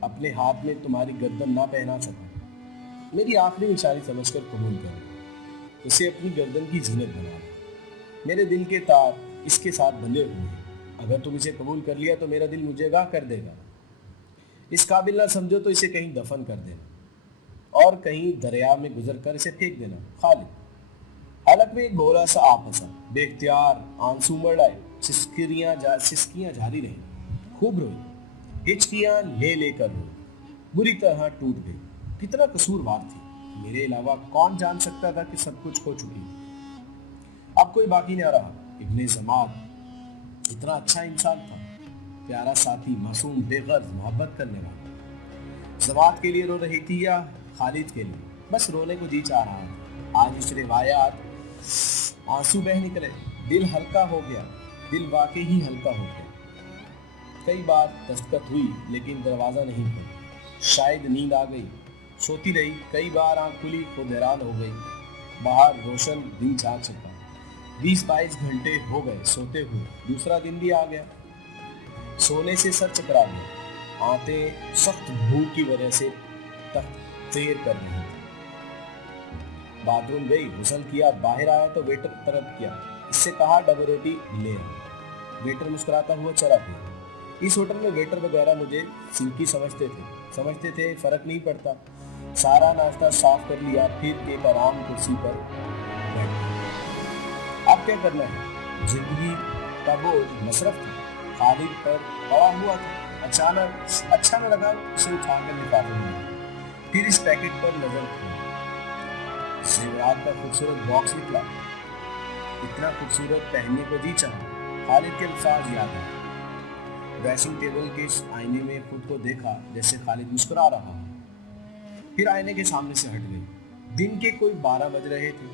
اپنے ہاتھ میں تمہاری گردن نہ پہنا سکا۔ میری آخری نشانی سمجھ کر قبول کرو، اسے اپنی گردن کی زینت بنا لو۔ میرے دل کے تار اس کے ساتھ بندھے ہوئے ہیں، اگر تم اسے قبول کر لیا تو میرا دل مجھے گاہ کر دے گا۔ اس قابل نہ سمجھو تو اسے کہیں دفن کر دینا اور کہیں دریا میں گزر کر اسے پھینک دینا۔ خالد۔ حلق میں ایک گولا سا آ پھنسا، بے اختیار آنسو مڑ آئے، سسکیاں جاری رہیں، خوب روئی، ہچکیاں لے لے کر روئی، بری طرح ٹوٹ گئی۔ کتنا قصوروار تھی، میرے علاوہ کون جان سکتا تھا کہ سب کچھ ہو چکی۔ اب कोई बाकी न रहा। इब्ने जमात इतना अच्छा इंसान था, प्यारा साथी, मासूम, बेगर्ज, मोहब्बत करने वाला। जमात के लिए रो रही थी या खालिद के लिए? बस रोने को जी चाह रहा था। आज इस रिवायात आंसू बह निकले, दिल हल्का हो गया, दिल वाकई ही हल्का हो गया। कई बार दस्तक हुई लेकिन दरवाजा नहीं खुला। शायद नींद आ गई, सोती रही। कई बार आंख खुली, खुद हैरान हो गई। बाहर रोशन दिन चार चुका, 20-22 घंटे हो गए सोते हुए। दूसरा दिन भी आ गया। सोने से सर चकरा गया। आंतें सख्त भूख की वजह से तख्तीर कर रही थी। बाथरूम गई, गुस्ल किया, बाहर आया तो वेटर तरफ किया, इससे कहा डबल रोटी ले आओ। वेटर मुस्कुराता हुआ चला गया। इस होटल में वेटर वगैरह मुझे सिंकी समझते थे, फर्क नहीं पड़ता। सारा नाश्ता साफ कर लिया, फिर एक आराम कुर्सी पर बैठ गया। अब क्या करना है? जिंदगी का बोझ मसरफ था, खालिद पर पड़ा हुआ था। अचानक अच्छा न लगा, उसे उठाकर लिफाफे में। फिर इस पैकेट पर नजर थी। जेवरात का खूबसूरत बॉक्स निकला। इतना खूबसूरत पहनने को जी चाहा। खालिद के अल्फाज याद है। ड्रेसिंग टेबल के आईने में खुद को देखा, जैसे खालिद मुस्कुरा रहा हो। फिर आईने के सामने से हट गई। दिन के कोई 12 बज रहे थे।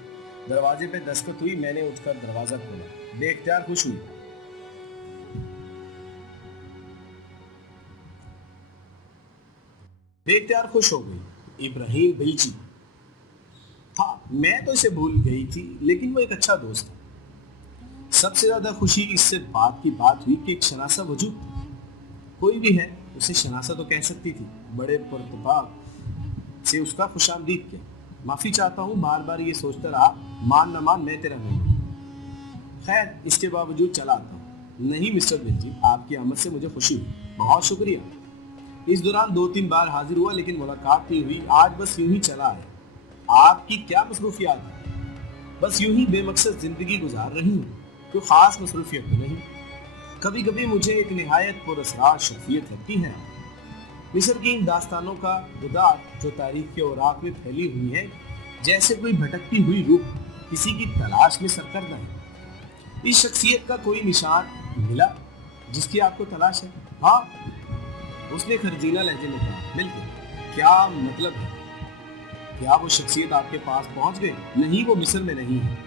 दरवाजे पे दस्तक हुई, मैंने उठकर दरवाजा खोला। बेख्तियार खुश हुई। बेख्तियार खुश हो गई। इब्राहिम बिल्ची था। मैं तो इसे भूल गई थी, लेकिन वो एक अच्छा दोस्त था। सबसे ज्यादा खुशी इससे बात की बात हुई कि एक शनासा वजूद था। कोई भी है उसे शनासा तो कह सकती थी। बड़े पुरतबाग से उसका खुशामदीद किया। माफी चाहता हूँ, बार बार ये सोचता रहा, मान न मान मैं तेरा नहीं। खैर, इसके बावजूद चला आता हूँ। नहीं मिस्टर बिल्ची, आपकी आमद से मुझे खुशी हुई, बहुत शुक्रिया। इस दौरान 2-3 बार हाजिर हुआ, लेकिन मुलाकात नहीं हुई। आज बस यूं ही चला है। आपकी क्या मसरूफियात है? बस यूं ही बेमकसद जिंदगी गुजार रही हूँ, कोई खास मसरूफियत तो नहीं। कभी कभी मुझे एक निहायत पुरअसरार शख्सियत लगती है। मिस्र की इन दास्तानों का गुदात जो तारीख के औराक में फैली हुई है, जैसे कोई भटकती हुई रूह किसी की तलाश में सरकर्दा है। इस शख्सियत का कोई निशान मिला जिसकी आपको तलाश है? हाँ, उसने खरजीना लहजे में कहा। बिल्कुल। क्या मतलब है? क्या वो शख्सियत आपके पास पहुंच गई? नहीं, वो मिस्र में नहीं है।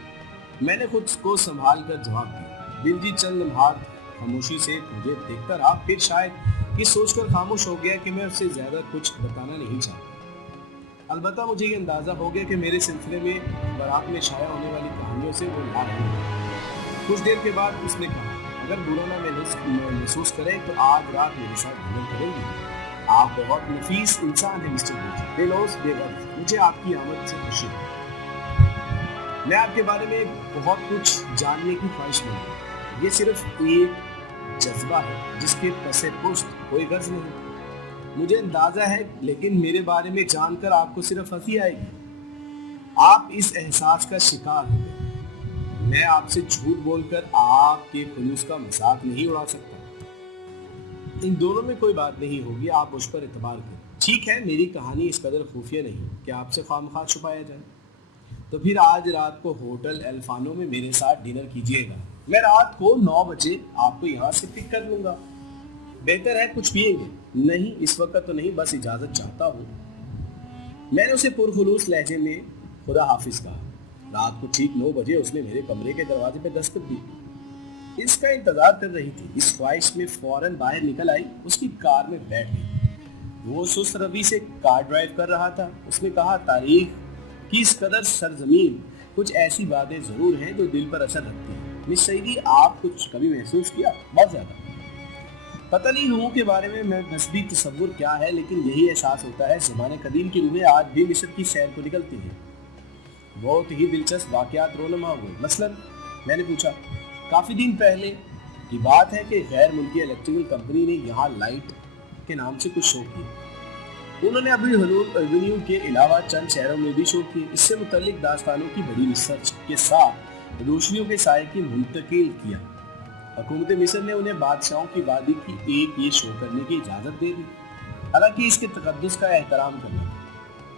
मैंने खुद को संभाल कर जवाब दिया। बिल्जी चंद लम्हात खामोशी से मुझे देखता रहा, फिर शायद ये सोचकर खामोश हो गया कि मैं उससे ज्यादा कुछ बताना नहीं चाहता। अलबत्ता मुझे ये अंदाजा हो गया कि मेरे सिलसिले में बारात में शाया होने वाली कहानियों से वो ला रही है। कुछ देर के बाद उसने कहा, अगर बुरा ना महसूस करें तो आज रात मेरे साथ डिनर करेंगे। आप बहुत नफीस इंसान हैं मिस्टर बिल्जी, बेलौस बेगर्ज। मुझे आपकी आमद से खुशी है। मैं आपके बारे में बहुत कुछ जानने की ख्वाहिश में हूँ। ये सिर्फ एक जज्बा है जिसके पसे पुष्ट कोई गर्ज नहीं। मुझे अंदाजा है, लेकिन मेरे बारे में जानकर आपको सिर्फ हंसी आएगी। आप इस एहसास का शिकार हो गए। मैं आपसे झूठ बोलकर आपके खुलूस का मजाक नहीं उड़ा सकता। इन दोनों में कोई बात नहीं होगी, आप उस पर एतबार करें। ठीक है, मेरी कहानी इस कदर खुफिया नहीं कि आपसे खामखा छुपाया जाए। तो फिर आज रात को होटल एल्फानो में मेरे साथ डिनर कीजिएगा। मैं रात को 9 बजे आपको यहाँ से पिक कर लूंगा। बेहतर है कुछ पिएंगे? नहीं, इस वक्त तो नहीं, बस इजाजत चाहता हूँ। मैंने उसे पुरखुलूस लहजे में खुदा हाफिज कहा। रात को ठीक 9 बजे उसने मेरे कमरे के दरवाजे पे दस्तक दी। इसका इंतजार कर रही थी। इस ख्वाहिश में फौरन बाहर निकल आई, उसकी कार में बैठ गई। वो सुस्त रवि से कार ड्राइव कर रहा था। उसने कहा, तारीख की इस कदर सरजमीन कुछ ऐसी बातें जरूर हैं जो दिल पर असर रखती हैं। मिस सईदी, आप कुछ कभी महसूस किया? बहुत ज्यादा। पता नहीं रूहों के बारे में मैं नस्बी तसव्वुर क्या है, लेकिन यही एहसास होता है ज़माने कदीम की रूहें आज भी मिस्र की सैर को निकलती हैं। बहुत ही दिलचस्प वाक़यात रोनमा हुए। मसलन मैंने पूछा, काफ़ी दिन पहले की बात है कि गैर मुल्की इलेक्ट्रिकल कंपनी ने यहाँ लाइट के नाम से कुछ शो किए। उन्होंने अभी हलूल एवेन्यू के अलावा चंद शहरों में भी शो किए। इससे मुतल्लिक दास्तानों की बड़ी रिसर्च के साथ रोशनियों के साए की मुंतकिल किया। हुकूमत मिस्र ने उन्हें बादशाहों की वादी की एक ये शो करने की इजाज़त दे दी, हालांकि इसके तकद्दुस का एहतराम करना।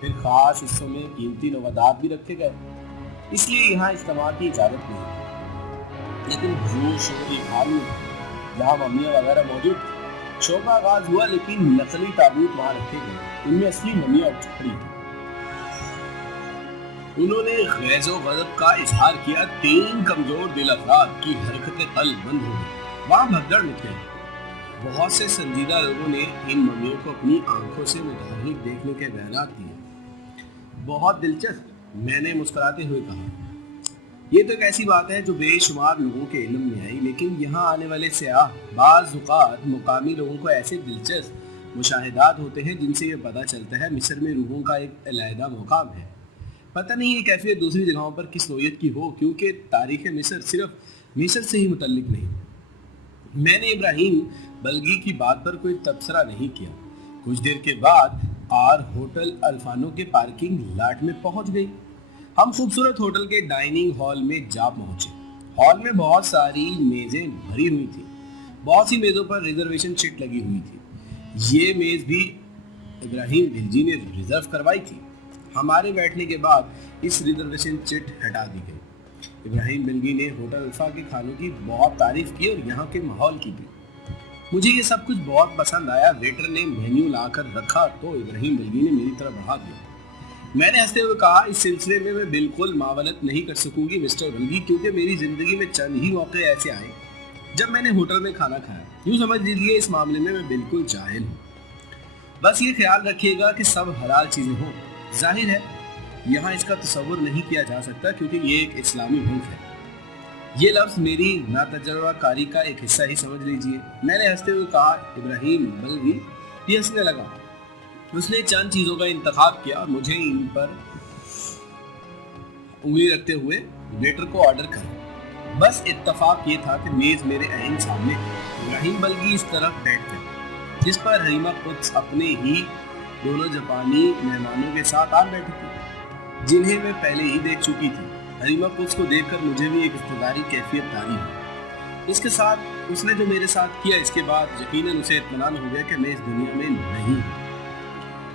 फिर खास हिस्सों में कीमती नवादात भी रखे गए, इसलिए यहाँ इस्तेमाल की इजाज़त नहीं। लेकिन वो शो एक हाल में था जहाँ मम्मियाँ वगैरह मौजूद थी। शो का आगाज हुआ, लेकिन नकली ताबूत वहाँ रखे गए, उनमें असली मम्मियाँ उठ खड़ी थी। उन्होंने गैज़ो गज़ब का इजहार किया। 3 कमजोर दिल अफराद की हरकतें कल बंद हो गई। वहाँ भगदड़ मच गई। बहुत से संजीदा लोगों ने इन मम्मियों को अपनी आंखों से मुतहर्रिक देखने के बयानात दिए। बहुत दिलचस्प, मैंने मुस्कुराते हुए कहा। ये तो एक ऐसी बात है जो बेशुमार लोगों के इल्म में आई, लेकिन यहाँ आने वाले सयाह बाज़ औक़ात मुकामी लोगों को ऐसे दिलचस्प मुशाहिदात होते हैं जिनसे ये पता चलता है मिस्र में रूहों का एक अलहदा मुकाम है। पता नहीं ये कैफियत दूसरी जगहों पर किस नोयत की हो, क्योंकि तारीख़ मिस्र सिर्फ मिस्र से ही मुतल्लिक नहीं। मैंने इब्राहिम बल्गी की बात पर कोई तबसरा नहीं किया। कुछ देर के बाद कार होटल अल्फानो के पार्किंग लॉट में पहुंच गई। हम खूबसूरत होटल के डाइनिंग हॉल में जा पहुंचे। हॉल में बहुत सारी मेज़ें भरी हुई थी। बहुत सी मेज़ों पर रिजर्वेशन चिट लगी हुई थी। ये मेज़ भी इब्राहिम बिलजी ने रिजर्व करवाई थी। हमारे बैठने के बाद इस रिजर्वेशन चिट हटा दी गई। इब्राहिम बिलगी ने होटल अल्फा के खानों की बहुत तारीफ की और यहाँ के माहौल की भी। मुझे ये सब कुछ बहुत पसंद आया। वेटर ने मेन्यू लाकर रखा तो इब्राहिम बिलगी ने मेरी तरफ बढ़ा दिया। मैंने हंसते हुए कहा, इस सिलसिले में मैं बिल्कुल मावनत नहीं कर सकूंगी मिस्टर बिलगी, क्योंकि मेरी जिंदगी में चंद ही मौके ऐसे आए जब मैंने होटल में खाना खाया। यूँ समझ लीजिए इस मामले में मैं बिल्कुल जाहिल हूँ। बस ये ख्याल रखिएगा कि सब हलाल चीज़ें हों। जाहिर है यहाँ इसका तसव्वुर नहीं किया जा सकता, क्योंकि ये एक इस्लामी मुल्क है। ये लफ्ज़ मेरी नातजुर्बाकारी का एक हिस्सा ही समझ लीजिए। मैंने हंसते हुए कहा। इब्राहिम बल्गी भी हंसने लगा। उसने चंद चीज़ों का इंतखाब किया और मुझे इन पर उंगली रखते हुए वेटर को ऑर्डर करा। बस इत्तफाक ये था कि मेज़ मेरे अहम सामने। इब्राहिम बल्गी इस तरफ बैठ गए जिस पर हरीमा कुद्स अपने ही दोनों जापानी मेहमानों के साथ आ बैठी थी, जिन्हें मैं पहले ही देख चुकी थी। हरीमा कुद्स को देखकर मुझे भी एक इख्तियारी कैफियत तारी हुई। इसके साथ उसने जो मेरे साथ किया, इसके बाद यकीनन उसे इत्मीनान हो गया कि मैं इस दुनिया में नहीं हूँ।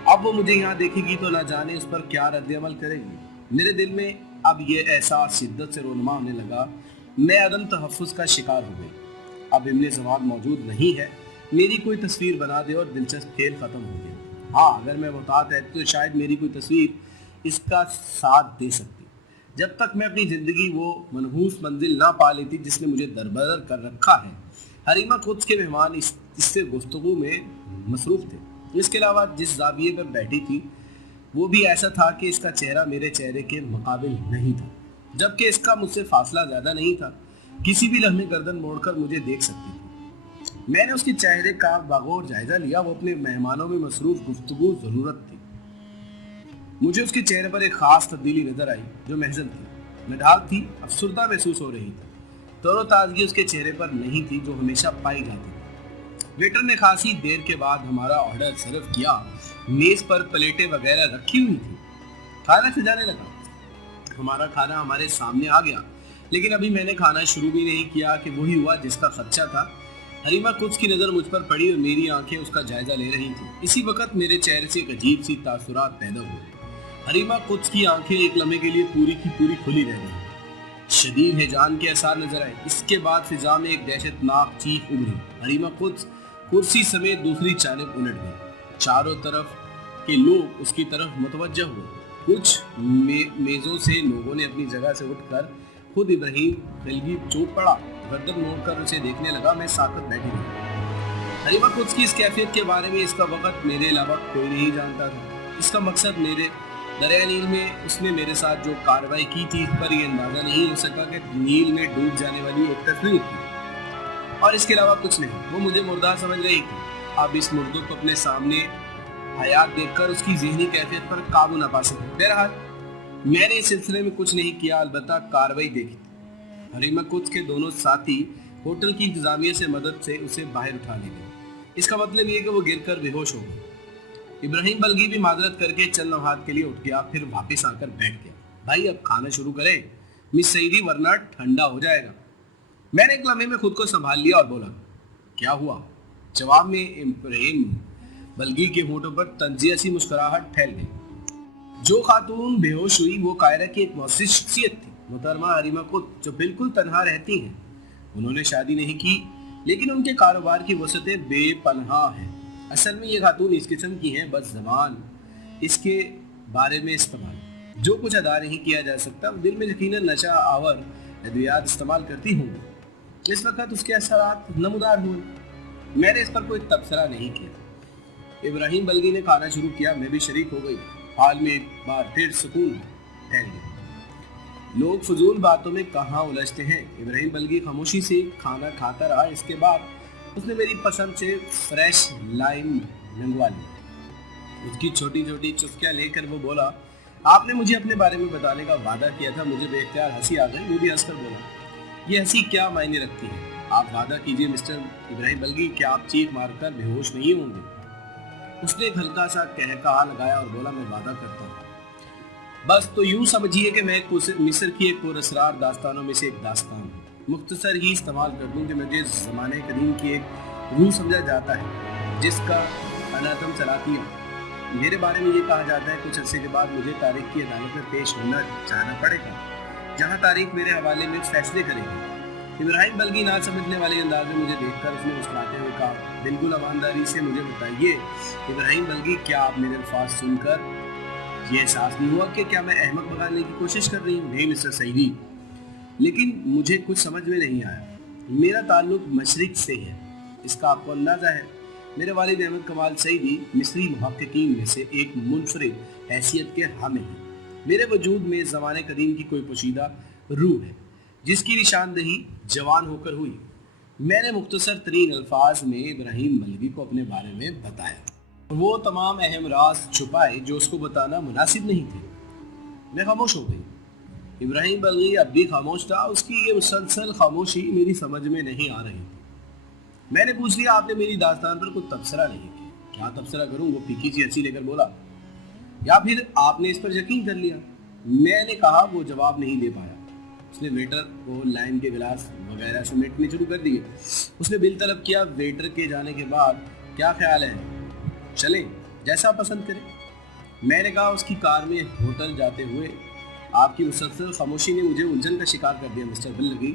अब वो मुझे यहाँ देखेगी तो ना जाने उस पर क्या रद्द-ए-अमल करेगी। मेरे दिल में अब ये एहसास शिद्दत से रोनमा होने लगा। मैं अदम तहफ़्फ़ुज़ का शिकार हो गई। अब इब्ने ज़वाद मौजूद नहीं है, मेरी कोई तस्वीर बना दे और दिलचस्प खेल ख़त्म हो गया। हाँ, अगर मैं मुहतात है तो शायद मेरी कोई तस्वीर इसका साथ दे सकती। जब तक मैं अपनी ज़िंदगी वो मनहूस मंजिल ना पा लेती जिसने मुझे दरबदर कर रखा है। हरीमा कुद्स के मेहमान इससे गुफ्तगू में मसरूफ़ थे। इसके अलावा जिस ज़ाविये पर बैठी थी वो भी ऐसा था कि इसका चेहरा मेरे चेहरे के मुकाबिल नहीं था, जबकि इसका मुझसे फासला ज़्यादा नहीं था। किसी भी लम्हे गर्दन मोड़कर मुझे देख सकती थी। मैंने उसके चेहरे का बगौर जायजा लिया। वो अपने मेहमानों में मसरूफ़ गुफ्तगू ज़रूरत थी। मुझे उसके चेहरे पर एक ख़ास तब्दीली नज़र आई जो महज़न थी। नडाल थी, अफसुर्दा महसूस हो रही थी। तरोताज़गी उसके चेहरे पर नहीं थी जो हमेशा पाई जाती थी। वेटर ने खासी देर के बाद हमारा ऑर्डर सर्व किया। मेज़ पर प्लेटें वगैरह रखी हुई थी। खाना सजाने लगा। हमारा खाना हमारे सामने आ गया, लेकिन अभी मैंने खाना शुरू भी नहीं किया कि वही हुआ जिसका खदशा था। हरीमा कुद्स की नज़र मुझ पर पड़ी और मेरी आंखें उसका जायजा ले रही थी। इसी वक्त मेरे चेहरे से एक अजीब सी तासुरात पैदा हुए। हरीमा कुद्स की आंखें एक लम्हे के लिए पूरी की पूरी खुली रह गईं। शदीद हिजान के आसार नजर आए। इसके बाद फिजा में एक दहशतनाक चीख उभरी। हरीमा कुद्स कुर्सी समेत दूसरी जानिब उलट गई। चारों तरफ के लोग उसकी तरफ मुतवज्जह हुए। कुछ मेज़ों से लोगों ने अपनी जगह से उठकर खुद इब्राहिम बिलगी चौंक पड़ा। गर्दन मोड़कर उसे देखने लगा। मैं साकत बैठी रही। हरीमा कुद्स की इस कैफियत के बारे में इसका वक्त मेरे अलावा कोई नहीं जानता था। इसका मकसद मेरे दरिया नील में उसने मेरे साथ जो कार्रवाई की थी इस पर यह अंदाजा नहीं हो सका कि नील में डूब जाने वाली एक तस्वीर थी और इसके अलावा कुछ नहीं। वो मुझे मुर्दा समझ रही थी। अब इस मुर्दों को अपने सामने हयात देखकर उसकी ज़हनी कैफियत पर काबू न पा सके। बहरहाल मैंने इस सिलसिले में कुछ नहीं किया, अलबत्ता कार्रवाई देखी थी। हरीमा कुद्स के दोनों साथी होटल की इंतजामिया से मदद से उसे बाहर उठा ले गए। इसका मतलब ये कि वो गिरकर बेहोश हो गए। इब्राहिम बल्गी भी माजरत करके चंद लम्हात के लिए उठ गया, फिर वापस आकर बैठ गया। भाई अब खाना शुरू करें मिस सईदी, वरना ठंडा हो जाएगा। मैंने एक लम्हे में खुद को संभाल लिया और बोला, क्या हुआ? जवाब में इब्राहिम बल्गी के होठों पर तंजिया सी मुस्कुराहट फैल गई। जो खातून बेहोश हुई वो कायरा की एक मुअज़्ज़िज़ शख्सियत थी, मोहतरमा हरीमा कुद्स, जो बिल्कुल तन्हा रहती हैं। انہوں نے شادی نہیں کی لیکن ان کے کاروبار کی وسعتیں بے پناہ ہیں۔ اصل میں یہ خاتون اس قسم کی ہیں، بس زبان اس کے بارے میں استعمال جو کچھ ادا نہیں کیا جا سکتا دل میں یقیناً نشہ آور ادویات استعمال کرتی ہوں۔ اس وقت اس کے اثرات نمودار ہوئے۔ میں نے اس پر کوئی تبصرہ نہیں کیا۔ ابراہیم بلگی نے کھانا شروع کیا، میں بھی شریک ہو گئی۔ حال میں ایک بار پھر سکون پھیل گیا۔ لوگ فضول باتوں میں کہاں الجھتے ہیں۔ ابراہیم بلگی خاموشی سے کھانا کھاتا رہا۔ اس کے بعد اس نے میری پسند سے فریش لائم منگوا لی۔ اس کی چھوٹی چھوٹی چسکیاں لے کر وہ بولا، آپ نے مجھے اپنے بارے میں بتانے کا وعدہ کیا تھا۔ مجھے بے اختیار ہنسی آ گئی۔ وہ بھی ہنس کر بولا، یہ ہنسی کیا معنی رکھتی ہے؟ آپ وعدہ کیجئے مسٹر ابراہیم بلگی کہ آپ چیخ مار کر بے ہوش نہیں ہوں گے۔ اس نے ایک ہلکا سا کہا لگایا اور بولا، میں وعدہ کرتا ہوں۔ بس تو یوں سمجھیے کہ میں مصر کی ایک پراسرار داستانوں میں سے ایک داستان ہوں۔ مختصر ہی استعمال کر دوں کہ مجھے زمانے قدیم کی ایک روح سمجھا جاتا ہے جس کا اناتم چلاتی ہے۔ میرے بارے میں یہ کہا جاتا ہے کچھ عرصے کے بعد مجھے تاریخ کی عدالت میں پیش ہونا جانا پڑے گا، جہاں تاریخ میرے حوالے میں فیصلے کرے گی۔ ابراہیم بلگی نہ سمجھنے والے انداز میں مجھے دیکھ کر اس نے مسکراتے ہوئے کہا، بالکل ایمانداری سے مجھے بتائیے ابراہیم بلگی، کیا آپ میرے الفاظ سن کر یہ احساس نہیں ہوا کہ کیا میں احمق بگانے کی کوشش کر رہی ہوں؟ نہیں مسٹر سعیدی، لیکن مجھے کچھ سمجھ میں نہیں آیا۔ میرا تعلق مشرق سے ہے، اس کا آپ کو اندازہ ہے۔ میرے والد احمد کمال سعیدی مصری محققین میں سے ایک منفرد حیثیت کے حامل ہیں۔ میرے وجود میں زمانے قدیم کی کوئی پوشیدہ روح ہے جس کی نشاندہی جوان ہو کر ہوئی۔ میں نے مختصر ترین الفاظ میں ابراہیم بلگی کو اپنے بارے میں بتایا، وہ تمام اہم راز چھپائے جو اس کو بتانا مناسب نہیں تھے۔ میں خاموش ہو گئی۔ ابراہیم بلگی اب بھی خاموش تھا۔ اس کی یہ مسلسل خاموشی میری سمجھ میں نہیں آ رہی تھی۔ میں نے پوچھ لیا، آپ نے میری داستان پر کوئی تبصرہ نہیں کیا؟ کیا تبصرہ کروں؟ وہ پھیکی سی ہنسی لے کر بولا، یا پھر آپ نے اس پر یقین کر لیا؟ میں نے کہا۔ وہ جواب نہیں دے پایا۔ اس نے ویٹر کو لائم کے گلاس وغیرہ سمیٹنے شروع کر دیے۔ اس نے بل طلب کیا۔ ویٹر کے جانے کے بعد، کیا خیال ہے، چلیں، جیسا پسند کریں؟ میں نے کہا، اس کی کار میں ہوٹل جاتے ہوئے آپ کی مسلسل خاموشی نے مجھے الجھن کا شکار کر دیا مسٹر بلگی۔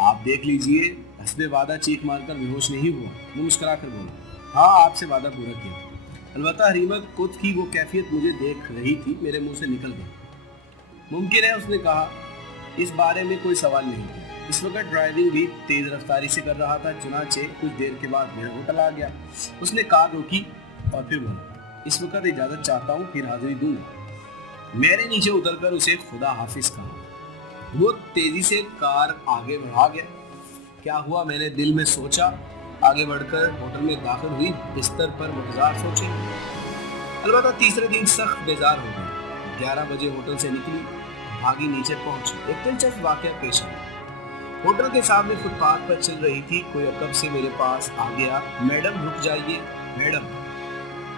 آپ دیکھ لیجئے، حسب وعدہ چیخ مار کر بے ہوش نہیں ہوا۔ وہ مسکرا کر بولا، ہاں، آپ سے وعدہ پورا کیا۔ البتہ حریمہ قدس کی وہ کیفیت مجھے دیکھ رہی تھی، میرے منہ سے نکل گئی۔ ممکن ہے، اس نے کہا، اس بارے میں کوئی سوال نہیں تھا۔ اس وقت ڈرائیونگ بھی تیز رفتاری سے کر رہا تھا، چنانچہ کچھ دیر کے بعد میرا ہوٹل آ گیا۔ اس نے کار روکی اور پھر بولا، اس وقت اجازت چاہتا ہوں، پھر حاضری دوں گا۔ میں نے نیچے اتر کر اسے خدا حافظ کہا۔ وہ تیزی سے کار آگے بڑھا گیا۔ کیا ہوا، میں نے دل میں سوچا۔ آگے بڑھ کر ہوٹل میں داخل ہوئی، بستر پر متضار سوچے۔ البتہ تیسرے دن سخت بیزار ہو گئی۔ 11 بجے ہوٹل سے نکلی، بھاگی نیچے پہنچی۔ ایک دلچسپ واقعہ پیش آیا۔ ہوٹل کے سامنے فٹ پاتھ پر چل رہی تھی، کوئی عقب سے میرے پاس آ گیا۔ میڈم رک جائیے، میڈم۔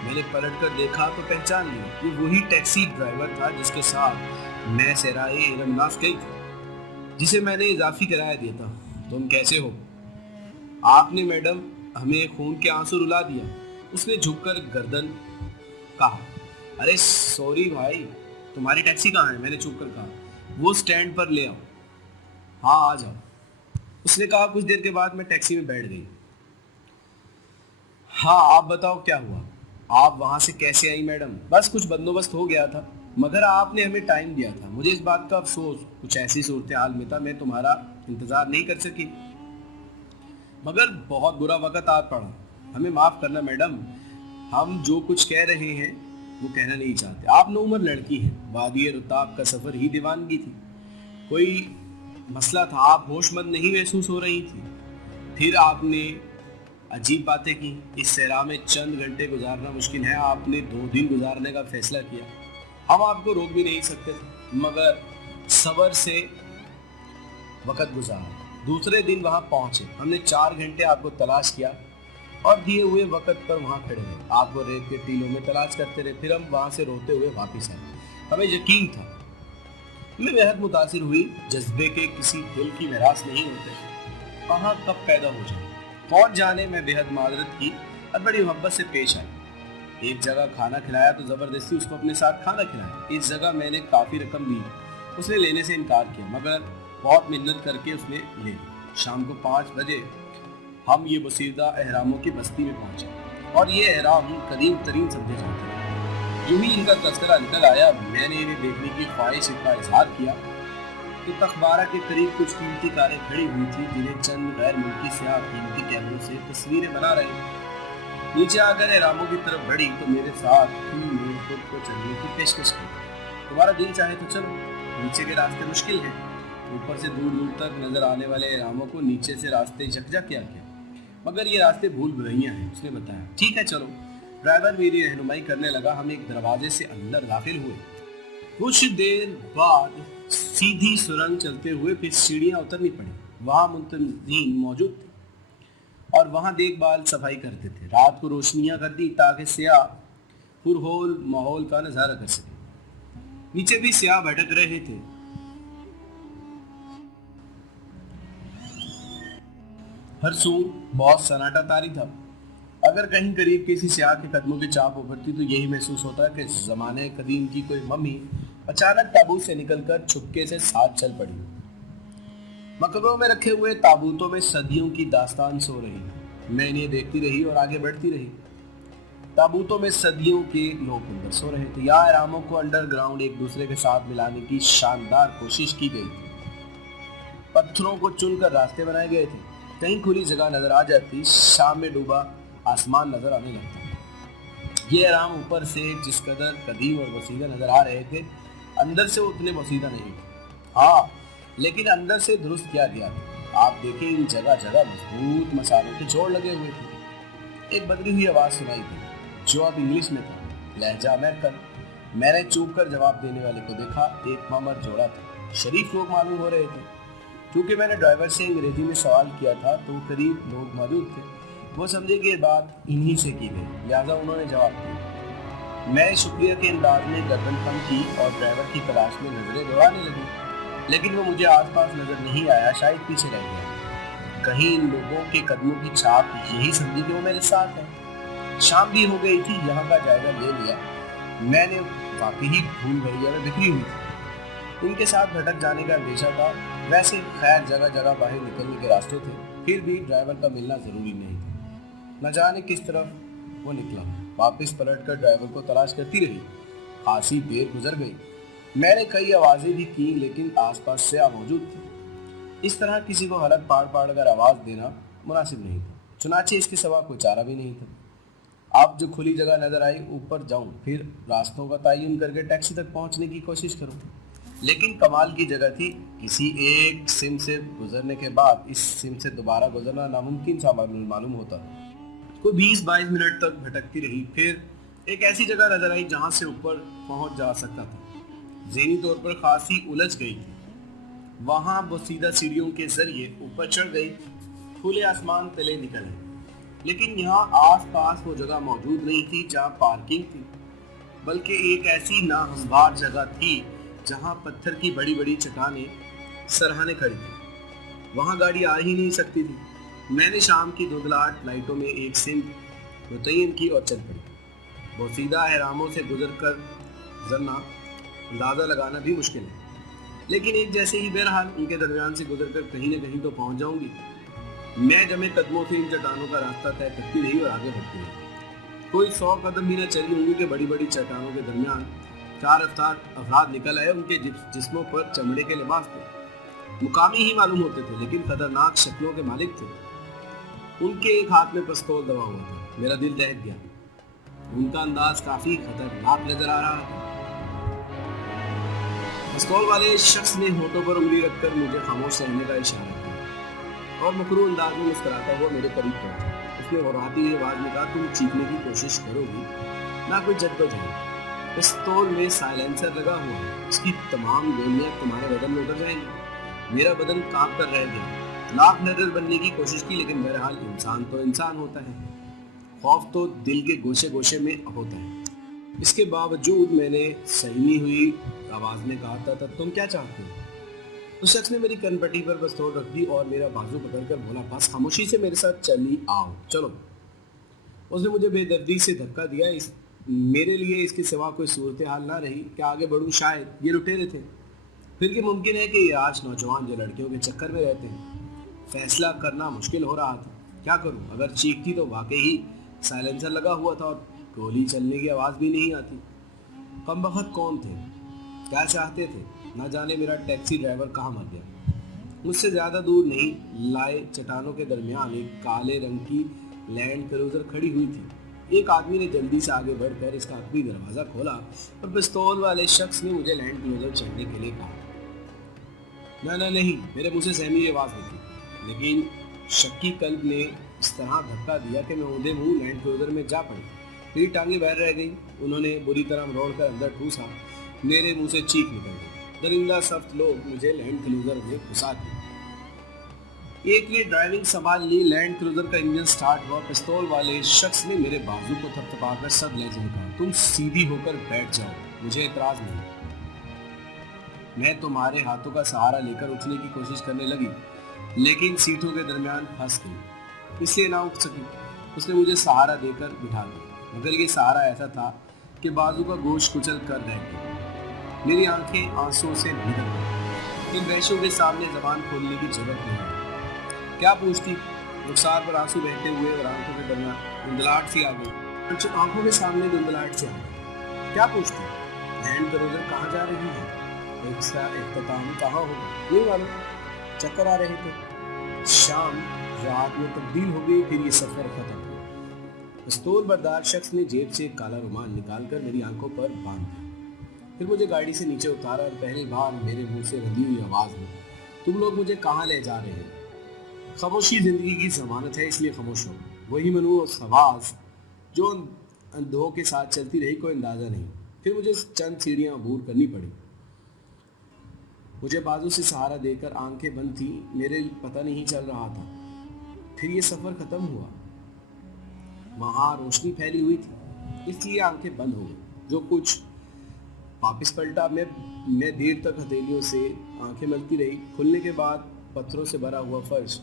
میں نے پلٹ کر دیکھا تو پہچان لی، یہ وہی ٹیکسی ڈرائیور تھا جس کے ساتھ میں صحرائے ارمناس گئی تھی، جسے میں نے اضافی کرایہ دیا تھا۔ تم کیسے ہو؟ آپ نے میڈم ہمیں خون کے آنسو رلا دیا۔ اس نے جھک کر گردن کہا، ارے سوری بھائی، تمہاری ٹیکسی کہاں ہے؟ میں نے چپ کر کہا، وہ سٹینڈ پر لے آؤ۔ ہاں، آ جاؤ، اس نے کہا۔ کچھ دیر کے بعد میں ٹیکسی میں بیٹھ گئی۔ ہاں، آپ بتاؤ کیا ہوا؟ آپ وہاں سے کیسے آئی میڈم؟ بس کچھ بندوبست ہو گیا تھا، مگر آپ نے ہمیں ٹائم دیا تھا۔ مجھے اس بات کا افسوس، کچھ ایسی صورتحال میں تھا، میں تمہارا انتظار نہیں کر سکی، مگر بہت برا وقت آ پڑا۔ ہمیں معاف کرنا میڈم، ہم جو کچھ کہہ رہے ہیں وہ کہنا نہیں چاہتے۔ آپ نوعمر لڑکی ہیں، وادی رتاب کا سفر ہی دیوانگی تھی، کوئی مسئلہ تھا، آپ ہوش مند نہیں محسوس ہو رہی تھی۔ پھر آپ نے عجیب باتیں کی۔ اس صحرا میں چند گھنٹے گزارنا مشکل ہے، آپ نے 2 دن گزارنے کا فیصلہ کیا۔ ہم آپ کو روک بھی نہیں سکتے تھے، مگر صبر سے وقت گزارا۔ دوسرے دن وہاں پہنچے، ہم نے 4 گھنٹے آپ کو تلاش کیا اور دیے ہوئے وقت پر وہاں کھڑے رہے، آپ کو ریت کے ٹیلوں میں تلاش کرتے رہے۔ پھر ہم وہاں سے روتے ہوئے واپس آئے۔ ہمیں یقین تھا۔ میں بہت متاثر ہوئی، جذبے کے کسی دل کی میراث نہیں ہوتے، کہاں کب پیدا ہو جائے۔ پہنچ جانے میں بہت معذرت کی اور بڑی محبت سے پیش آئی۔ ایک جگہ کھانا کھلایا تو زبردستی اس کو اپنے ساتھ کھانا کھلایا۔ اس جگہ میں نے کافی رقم دی، اس نے لینے سے انکار کیا، مگر بہت محنت کر کے اس نے لے لی۔ شام کو 5 بجے ہم یہ بصیردہ احراموں کی بستی میں پہنچے اور یہ احرام قدیم ترین سمجھے جاتے ہیں۔ جو ہی ان کا تذکرہ نکل آیا میں نے انہیں دیکھنے کی خواہش کا اظہار کیا تو تخبارہ کے قریب کچھ قیمتی کاریں کھڑی ہوئی تھی جنہیں چند غیر ملکی سیاح قیمتی کیمروں سے تصویریں بنا رہے تھے۔ نیچے آ کر احراموں کی طرف بڑھی تو میرے ساتھ ان نے خود کو چلنے کی پیشکش کی۔ تمہارا دل چاہے تو چلو، نیچے کے راستے مشکل ہیں۔ اوپر سے دور دور تک نظر آنے والے احراموں کو نیچے سے راستے یکجا کیا گیا، مگر یہ راستے بھول بھلیاں ہیں۔ اس نے بتایا ٹھیک ہے چلو۔ ڈرائیور میری رہنمائی کرنے لگا۔ ہم ایک دروازے سے اندر داخل ہوئے۔ کچھ دیر بعد سیدھی سرنگ چلتے ہوئے پھر سیڑھیاں اترنی پڑی۔ وہاں منتظمین موجود تھے اور وہاں دیکھ بھال صفائی کرتے تھے۔ رات کو روشنیاں کر دی تاکہ سیاح پرہول ماحول کا نظارہ کر سکے۔ نیچے بھی سیاح بھٹک رہے تھے۔ ہر سو بہت سناٹا طاری تھا۔ اگر کہیں قریب کسی سیاح کے قدموں کی چاپ ابھرتی تو یہی محسوس ہوتا کہ زمانے قدیم کی کوئی ممی اچانک تابوت سے نکل کر چھپکے سے ساتھ چل پڑی۔ مقبروں میں رکھے ہوئے تابوتوں میں صدیوں کی داستان سو رہی۔ میں انہیں دیکھتی رہی اور آگے بڑھتی رہی۔ تابوتوں میں صدیوں کے لوگ اندر سو رہے تھے۔ یہاں احراموں کو انڈر گراؤنڈ ایک دوسرے کے ساتھ ملانے کی شاندار کوشش کی گئی تھی۔ پتھروں کو چن کر راستے بنائے گئے تھے۔ کہیں کھلی جگہ نظر آ جاتی، شام میں ڈوبا آسمان نظر آنے لگتا۔ یہ احرام اوپر سے جس قدر قدیم اور وسیدہ نظر آ رہے تھے اندر سے اتنے وسیدہ نہیں تھے۔ ہاں لیکن اندر سے درست کیا گیا تھا۔ آپ دیکھیں ان جگہ جگہ مضبوط مسالوں کے جوڑ لگے ہوئے تھے۔ ایک بدلی ہوئی آواز سنائی دی جو اب انگلش میں تھا، لہجہ امریکن۔ میں نے چوک کر جواب دینے والے کو دیکھا۔ ایک مامر جوڑا تھا، شریف لوگ معلوم ہو رہے تھے۔ کیونکہ میں نے ڈرائیور سے انگریزی میں سوال کیا تھا تو قریب لوگ موجود تھے۔ وہ سمجھے کہ یہ بات انہی سے کی گئی، لہٰذا انہوں نے جواب دیا۔ میں شکریہ کے انداز میں گردن کم کی اور ڈرائیور کی تلاش میں نظریں دوڑانے لگی، لیکن وہ مجھے آس پاس نظر نہیں آیا، شاید پیچھے رہ گیا۔ کہیں ان لوگوں کے قدموں کی چھاپ یہی سمجھی کہ وہ میرے ساتھ ہیں۔ شام بھی ہو گئی تھی، یہاں کا جائزہ لے لیا۔ میں نے واقعی بھول بھلیا میں بکھری ہوئی تھی۔ ان کے ساتھ بھٹک جانے کا اندیشہ تھا۔ ویسے خیر جگہ جگہ باہر نکلنے کے راستے تھے، پھر بھی ڈرائیور کا ملنا ضروری نہیں تھا۔ نہ جانے کس طرف وہ نکلا۔ واپس پلٹ کر ڈرائیور کو تلاش کرتی رہی۔ خاصی دیر گزر گئی۔ میں نے کئی آوازیں بھی کی لیکن آس پاس سیاح موجود تھے۔ اس طرح کسی کو حلق پاڑ پاڑ کر آواز دینا مناسب نہیں تھا، چنانچہ اس کے سوا کوئی چارہ بھی نہیں تھا۔ اب جو کھلی جگہ نظر آئی اوپر جاؤں، پھر راستوں کا تعین کر کے ٹیکسی تک پہنچنے کی کوشش کروں۔ لیکن کمال کی جگہ تھی، کسی ایک سم سے گزرنے کے بعد اس سم سے دوبارہ گزرنا ناممکن سا معلوم ہوتا۔ کوئی 20-22 منٹ تک بھٹکتی رہی، پھر ایک ایسی جگہ نظر آئی جہاں سے اوپر پہنچ جا سکتا تھا۔ ذہنی طور پر خاصی الجھ گئی تھی۔ وہاں وہ سیدھا سیڑھیوں کے ذریعے اوپر چڑھ گئی، کھلے آسمان تلے نکل گئی۔ لیکن یہاں آس پاس وہ جگہ موجود نہیں تھی جہاں پارکنگ تھی، بلکہ ایک ایسی ناہموار جگہ تھی جہاں پتھر کی بڑی بڑی چٹانیں سرہانے کھڑی تھی۔ وہاں گاڑی آ ہی نہیں سکتی تھی۔ میں نے شام کی دھندلاہٹ لائٹوں میں ایک سمت متعین کی اور چل پڑی۔ بوسیدہ احراموں سے گزر کر گزرنا اندازہ لگانا بھی مشکل ہے، لیکن ایک جیسے ہی بہرحال ان کے درمیان سے گزر کر کہیں نہ کہیں تو پہنچ جاؤں گی۔ میں جمے قدموں سے ان چٹانوں کا راستہ طے کرتی رہی اور آگے بڑھتی رہی۔ کوئی 100 قدم بھی نہ چلی ہوں گی کہ بڑی بڑی چٹانوں کے درمیان 4 افراد نکل آئے۔ ان کے جسموں پر چمڑے کے لباس تھے، مقامی ہی معلوم ہوتے تھے لیکن خطرناک شکلوں کے مالک تھے۔ ان کے ایک ہاتھ میں پستول دبا ہوا تھا۔ میرا دل دہک گیا۔ ان کا انداز کافی خطرناک نظر آ رہا تھا۔ پستول والے شخص نے ہونٹوں پر انگلی رکھ کر مجھے خاموش رہنے کا اشارہ کیا اور مکروہ انداز میں مسکراتا ہوا میرے قریب پہنچا۔ اس نے غراتی ہوئی آواز میں کہا، تم چیخنے کی کوشش کرو گی، نہ کوئی جدوجہد۔ پستول میں سائلنسر لگا ہوا ہے، اس کی تمام گولیاں تمہارے بدن میں اتر جائیں گی۔ میرا بدن کانپ کر رہ گیا۔ لاکھ نظر بننے کی کوشش کی لیکن بہرحال انسان تو انسان ہوتا ہے، خوف تو دل کے گوشے گوشے میں ہوتا ہے۔ اس کے باوجود میں نے سہمی ہوئی آواز میں کہا تھا، تم کیا چاہتے ہو؟ اس شخص نے میری کن پٹی پر پستول رکھ دی اور میرا بازو پکڑ کر بولا، بس خاموشی سے میرے ساتھ چلی آؤ، چلو۔ اس نے مجھے بے دردی سے دھکا دیا۔ میرے لیے اس کے سوا کوئی صورتحال نہ رہی کہ آگے بڑھوں۔ شاید یہ لٹیرے تھے، پھر یہ ممکن ہے کہ یہ آج نوجوان جو لڑکیوں کے چکر میں رہتے ہیں फैसला करना मुश्किल हो रहा था। क्या करूं? अगर चीखती तो वाकई ही साइलेंसर लगा हुआ था और गोली चलने की आवाज़ भी नहीं आती। कमबख्त कौन थे? क्या चाहते थे? ना जाने मेरा टैक्सी ड्राइवर कहाँ मर गया। मुझसे ज़्यादा दूर नहीं लाए चट्टानों के दरमियान एक काले रंग की लैंड क्रूजर खड़ी हुई थी। एक आदमी ने जल्दी से आगे बढ़कर इसका आखिरी दरवाज़ा खोला और पिस्तौल वाले शख्स ने मुझे लैंड क्रूजर चढ़ने के लिए कहा। ना नहीं, मेरे मुँह से सहमी आवाज़ निकली, लेकिन शक्की कल्ब ने इस तरह धक्का दिया कि मैं औंधे मुंह लैंड क्रूजर में जा पड़ी। मेरी टांगें बाहर रह गई। उन्होंने बुरी तरह मरोड़ कर अंदर ठूसा। मेरे मुंह से चीख निकल गई। दरिंदा सख्त लोग मुझे लैंड क्रूजर में घुसा दिए। एक ने ड्राइविंग संभाल ली। लैंड क्रूजर का इंजन स्टार्ट हुआ। पिस्तौल वाले शख्स ने मेरे बाजू को थपथपाकर सब लहजे में कहा, तुम सीधी होकर बैठ जाओ, मुझे एतराज नहीं। मैं तुम्हारे हाथों का सहारा लेकर उठने की कोशिश करने लगी, लेकिन सीटों के दरमियान फंस गई, इसलिए ना उठ सकी। उसने मुझे सहारा देकर बिठा दिया, मगर ये सहारा ऐसा था कि बाजू का गोश्त कुचल कर रह गया। मेरी आंखें आंसुओं से भीग गईं। इन वैश्यों के सामने जबान खोलने की जरूरत नहीं। क्या पूछती? रुखसार पर आंसू बहते हुए और आंखों के दरमियान धुंधलाहट सी आ गई। आंखों के सामने धुंधलाहट से आ गई। क्या पूछती? लैंड क्रूजर कहाँ जा रही है? इख्तिताम कहाँ होगा? नहीं मालूम। चक्कर आ रहे थे। शाम रात में तब्दील हो गई। फिर ये सफर खत्म हुआ। पिस्तौल बरदार शख्स ने जेब से एक काला रुमाल निकालकर मेरी आंखों पर बांध दिया। फिर मुझे गाड़ी से नीचे उतारा और पहली बार मेरे मुंह से रंधी हुई आवाज में, तुम लोग मुझे कहाँ ले जा रहे हो? खामोशी जिंदगी की जमानत है, इसलिए खामोश हो। वही मनहूस आवाज जो अंधों के साथ चलती रही, कोई अंदाजा नहीं। फिर मुझे चंद सीढ़ियां अबूर करनी पड़ी। मुझे बाजू से सहारा देकर आंखें बंद थी, मेरे पता नहीं चल रहा था। फिर ये सफर खत्म हुआ। वहां रोशनी फैली हुई थी, इसलिए आंखें बंद हो गई। जो कुछ वापस पलटा, मैं देर तक हथेलियों से आंखें मलती रही। खुलने के बाद पत्थरों से भरा हुआ फर्श,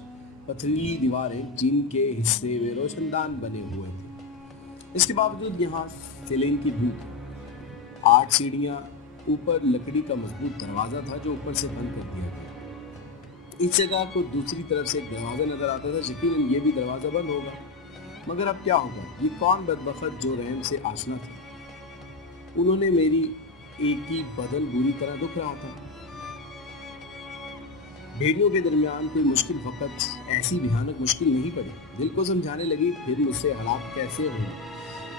पथरीली दीवारें जिनके हिस्से वे रोशनदान बने हुए थे। इसके बावजूद यहाँ सीलिंग की धूप। 8 सीढ़ियाँ ऊपर लकड़ी का मजबूत दरवाजा था जो ऊपर से बंद कर दिया गया। इस जगह को दूसरी तरफ से एक दरवाजा नजर आता था। यकीनन ये भी दरवाजा बंद होगा, मगर अब क्या होगा? ये कौन बदबख्त जो रहम से आशना था? उन्होंने मेरी एक ही बदन बुरी तरह दुख रहा था। भेड़ियों के दरमियान कोई मुश्किल वक्त ऐसी भयानक मुश्किल नहीं पड़ी। दिल को समझाने लगी, फिर मुझसे हालात कैसे होंगे।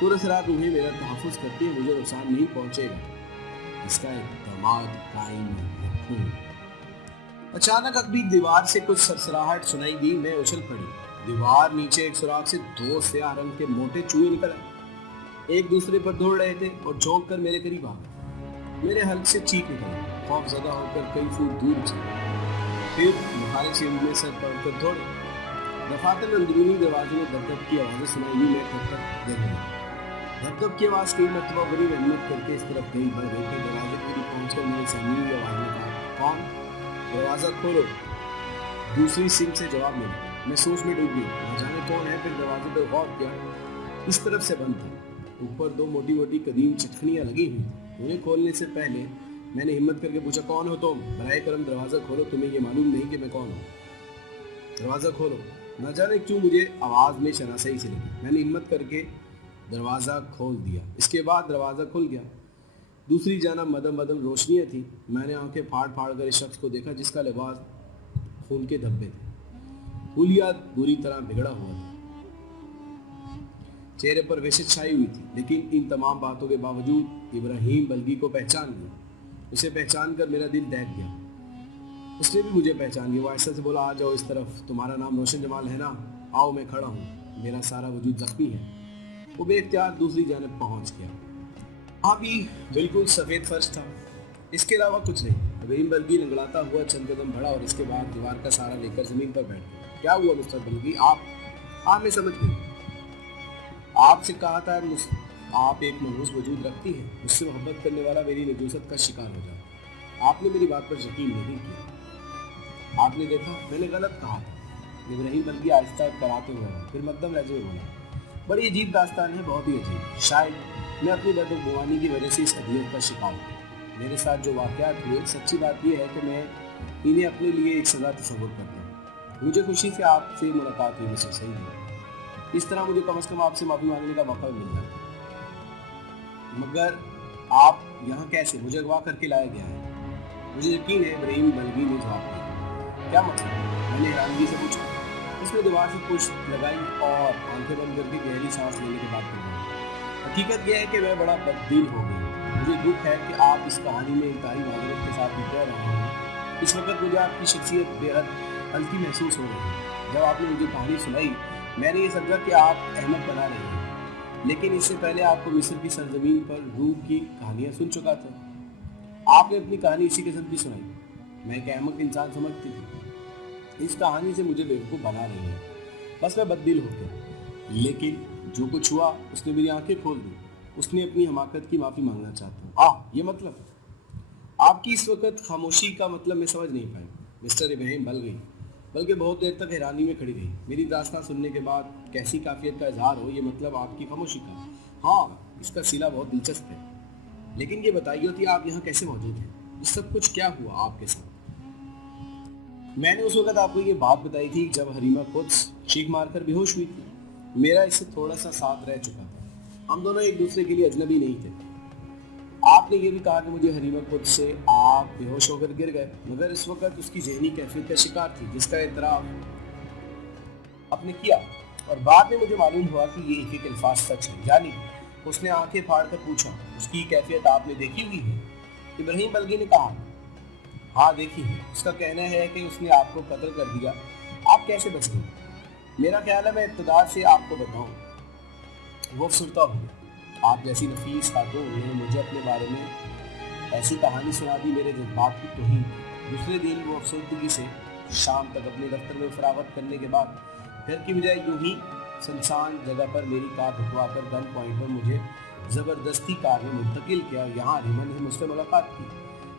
पूरा रात उन्हें मेरा तहफ़्फ़ुज़ करते हुए मुझे नुकसान नहीं पहुंचेगा, इसका इक़दाम कायम रखूं। अचानक अभी दीवार से कुछ सरसराहट सुनाई दी। मैं उछल पड़ी। दीवार नीचे एक सुराख से 2 स्याह रंग के मोटे चूहे निकल आए। एक दूसरे पर दौड़ रहे थे और झोंक कर मेरे करीब आ गए। मेरे हल्क से चीख निकली। खौफज़दा होकर कई फुट दूर चले, फिर मुहारे से में सर पकड़कर दौड़े। दफातर अंदरूनी दरवाजे में धक-धक की आवाज़ें सुनाई दी। मैं थक गिर गई। धक-धक की आवाज़ कई मरतबा बड़ी मेहनत करके इस तरफ गई, बढ़ गई। फिर दरवाजे के करीब पहुंचकर मेरे सामने की आवाज़ में कहा, कौन? दरवाज़ा खोलो। दूसरी सिंह से जवाब मिला। मैं सोच में डूब गई, न जाने कौन है। फिर दरवाजे पर गौर किया, इस तरफ से बंद था। ऊपर 2 मोटी मोटी कदीम चिटखनियाँ लगी हुई। उन्हें खोलने से पहले मैंने हिम्मत करके पूछा, कौन हो तुम? बराए करम दरवाज़ा खोलो, तुम्हें ये मालूम नहीं कि मैं कौन हूँ? दरवाज़ा खोलो। न जाने क्यों मुझे आवाज़ में शनासाई से लगी। मैंने हिम्मत करके दरवाज़ा खोल दिया। इसके बाद दरवाज़ा खुल गया। दूसरी जानब मदम मदम रोशनियाँ थी। मैंने आंखें फाड़ फाड़ कर इस शख्स को देखा जिसका लिबास खून के धब्बे थे। हुलिया बुरी तरह बिगड़ा हुआ था। चेहरे पर वहशत छाई हुई थी, लेकिन इन तमाम बातों के बावजूद इब्राहिम बल्गी को पहचान लिया। उसे पहचान कर मेरा दिल दहक गया। उसने भी मुझे पहचान लिया। वो ऐसा से बोला, आ जाओ इस तरफ, तुम्हारा नाम रोशन जमाल है ना? आओ, मैं खड़ा हूँ, मेरा सारा वजूद जख्मी है। वो बेख्तियार दूसरी जानब पहुँच गया। वहाँ भी बिल्कुल सफ़ेद फर्श था, इसके अलावा कुछ नहीं। इब्राहिम बल्गी लंगड़ाता हुआ चंद कदम बढ़ा और इसके बाद दीवार का सहारा लेकर ज़मीन पर बैठ गया। क्या हुआ मिस्टर बल्गी? आप मैं समझ गई। आपसे कहा था आप एक मनहूस वजूद रखती हैं, मुझसे मोहब्बत करने वाला मेरी नजूसत का शिकार हो जाए। आपने मेरी बात पर यकीन नहीं किया। आपने देखा मैंने गलत कहा था। इब्राहिम बल्गी आहिस्ता कराते हुए, फिर मध्यम लहजे में बोला, बड़ी अजीब दास्तान है, बहुत ही अजीब। शायद मैं अपनी बदगुमानी की वजह से इस अदियत का शिकार हूँ। मेरे साथ जो वाक़यात हुए, सच्ची बात यह है कि मैं इन्हें अपने लिए एक सज़ा तस्वुर करता हूँ। मुझे खुशी से आपसे मुलाकात हुई मिस्टर सईद। इस तरह मुझे कम से कम आपसे माफी मांगने का मौका मिल जाए। मगर आप यहाँ कैसे? मुझे अगवा करके लाया गया है। मुझे यकीन है इब्राहिम बल्गी ने जवाब दिया। क्या मतलब? मैंने हैरानगी से पूछा। उसने दीवार से पुष्ट लगाई और आंखें बंद करके गहरी सांस लेने के बाद बोला, हकीकत यह है कि मैं बड़ा बददिल हो गया। मुझे दुख है कि आप इस कहानी में इंतहाई माजरत के साथ गुजर रहे हैं। इस वक्त मुझे आपकी शख्सियत बेहद हल्की महसूस हो रही है। जब आपने मुझे कहानी सुनाई मैंने ये समझा कि आप अहमद बना रहे हैं, लेकिन इससे पहले आपको मिस्र की सरजमीन पर रूह की कहानियाँ सुन चुका था। आपने अपनी कहानी इसी किस्म की सुनाई। मैं एक अहमद इंसान समझती थी। इस कहानी से मुझे बेवकूफ़ बना रही है। बस मैं बददिल हो गया। लेकिन जो कुछ हुआ उसने मेरी आंखें खोल दी। उसने अपनी हमाकत की माफ़ी मांगना चाहता हूँ। ये मतलब आपकी इस वक्त खामोशी का मतलब मैं समझ नहीं पाई। मिस्टर इब्राहिम बल गई, बल्कि बहुत देर तक हैरानी में खड़ी रही। मेरी दास्तां सुनने के बाद कैसी काफियत का इजहार हो, ये मतलब आपकी खामोशी का। हाँ, इसका सिला बहुत दिलचस्प है। लेकिन ये बताइए कि आप यहाँ कैसे मौजूद हैं? ये सब कुछ क्या हुआ आपके साथ? मैंने उस वक्त आपको ये बात बताई थी जब हरीमा कुद्स चीख मारकर बेहोश हुई थी। मेरा इससे थोड़ा सा साथ रह चुका था। हम दोनों एक दूसरे के लिए अजनबी नहीं थे। आपने ये भी कहा कि मुझे हरीमा कुद्स से आप बेहोश होकर गिर गए, मगर इस वक्त उसकी जहनी कैफियत का शिकार थी जिसका एतराफ आपने किया। और बाद में मुझे मालूम हुआ कि ये एक अल्फाज सच है। यानी उसने आंखें फाड़ कर पूछा, उसकी कैफियत आपने देखी हुई है? इब्राहिम बल्गी ने कहा, हाँ देखी है। उसका कहना है कि उसने आपको कत्ल कर दिया। आप कैसे बच गए? मेरा ख्याल है मैं इब्तिदा से आपको बताऊं, वो अफसरदा हो गया। आप जैसी नफीस खातून ने मुझे अपने बारे में ऐसी कहानी सुना दी, मेरे जज्बात की तौहीन। दूसरे दिन वो अफसरदगी से शाम तक अपने दफ्तर में फरागत करने के बाद घर की बजाय यूं ही सुनसान जगह पर मेरी कार रुकवा कर गन पॉइंट पर मुझे ज़बरदस्ती कार में मुंतकिल किया। यहाँ रिमन ने मुझसे मुलाकात की,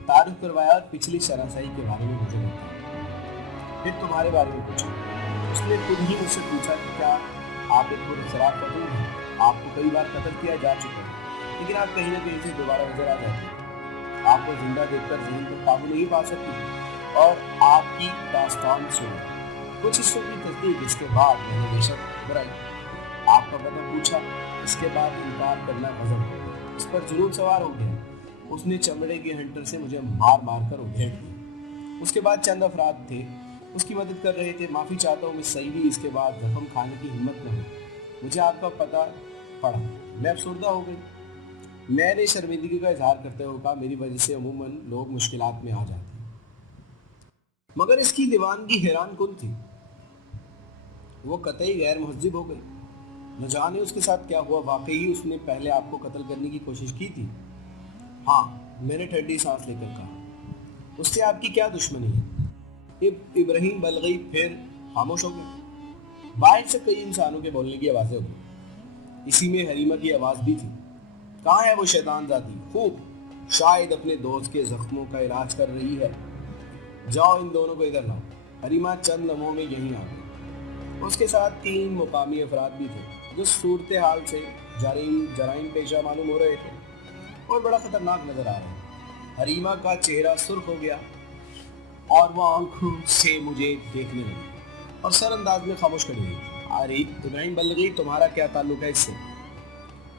तारुफ करवाया और पिछली शरासाई के बारे में मुझे बताया। फिर तुम्हारे बारे में पूछा। उसने खुद ही मुझसे पूछा कि क्या आप एक पुरसरार कतल हैं? आपको कई बार कत्ल किया जा चुका है, लेकिन आप कहीं ना कहीं से दोबारा नजर आ जाते हैं। आपको जिंदा देखकर जहन को काबू नहीं पा सकती और आपकी दास्तान सुनी। कुछ हिस्सों की तस्दीक, इसके बाद मैंने बेशक बुराई आपका पता पूछा। इसके बाद इनकार करना गजब, इस पर जुनून सवार हो गया। उसने चमड़े के हंटर से मुझे मार मार कर उधेड़ दिया। उसके बाद चंद अफराद थे उसकी मदद कर रहे थे। माफ़ी चाहता हूँ मिस सईदी, इसके बाद जख्म खाने की हिम्मत न हुई। मुझे आपका पता पड़ा, मैं अफसरदा हो गई। मैंने शर्मिंदगी का इजहार करते हुए कहा, मेरी वजह से अमूमन लोग मुश्किलात में आ जाते हैं। मगर इसकी दीवानगी हैरान कुन थी। वो कतई गैर महज़िब हो गई। न जाने उसके साथ क्या हुआ। वाकई उसने पहले आपको कत्ल करने की कोशिश की थी? हाँ, मैंने ठंडी सांस लेकर कहा। उससे आपकी क्या दुश्मनी है? इब्राहिम बलगी फिर खामोश हो गए। बाहर से कई इंसानों के बोलने की आवाज़ें हो गई। इसी में हरीमा की आवाज़ भी थी। कहाँ है वो शैतान ज़ाती? खूब, शायद अपने दोस्त के जख्मों का इलाज कर रही है। जाओ इन दोनों को इधर लाओ। हरीमा चंद लम्हों में यहीं आ गई। उसके साथ 3 मुकामी अफराद भी थे जो सूरत हाल से जराइम पेशा मालूम हो रहे थे और बड़ा खतरनाक नजर आ रहे। हरीमा का चेहरा सुर्ख हो गया और वो आंखों से मुझे देखने लगी और सर अंदाज में खामोश खड़ी हुई। अरे इब्राहिम बल्गी, तुम्हारा क्या ताल्लुक है इससे?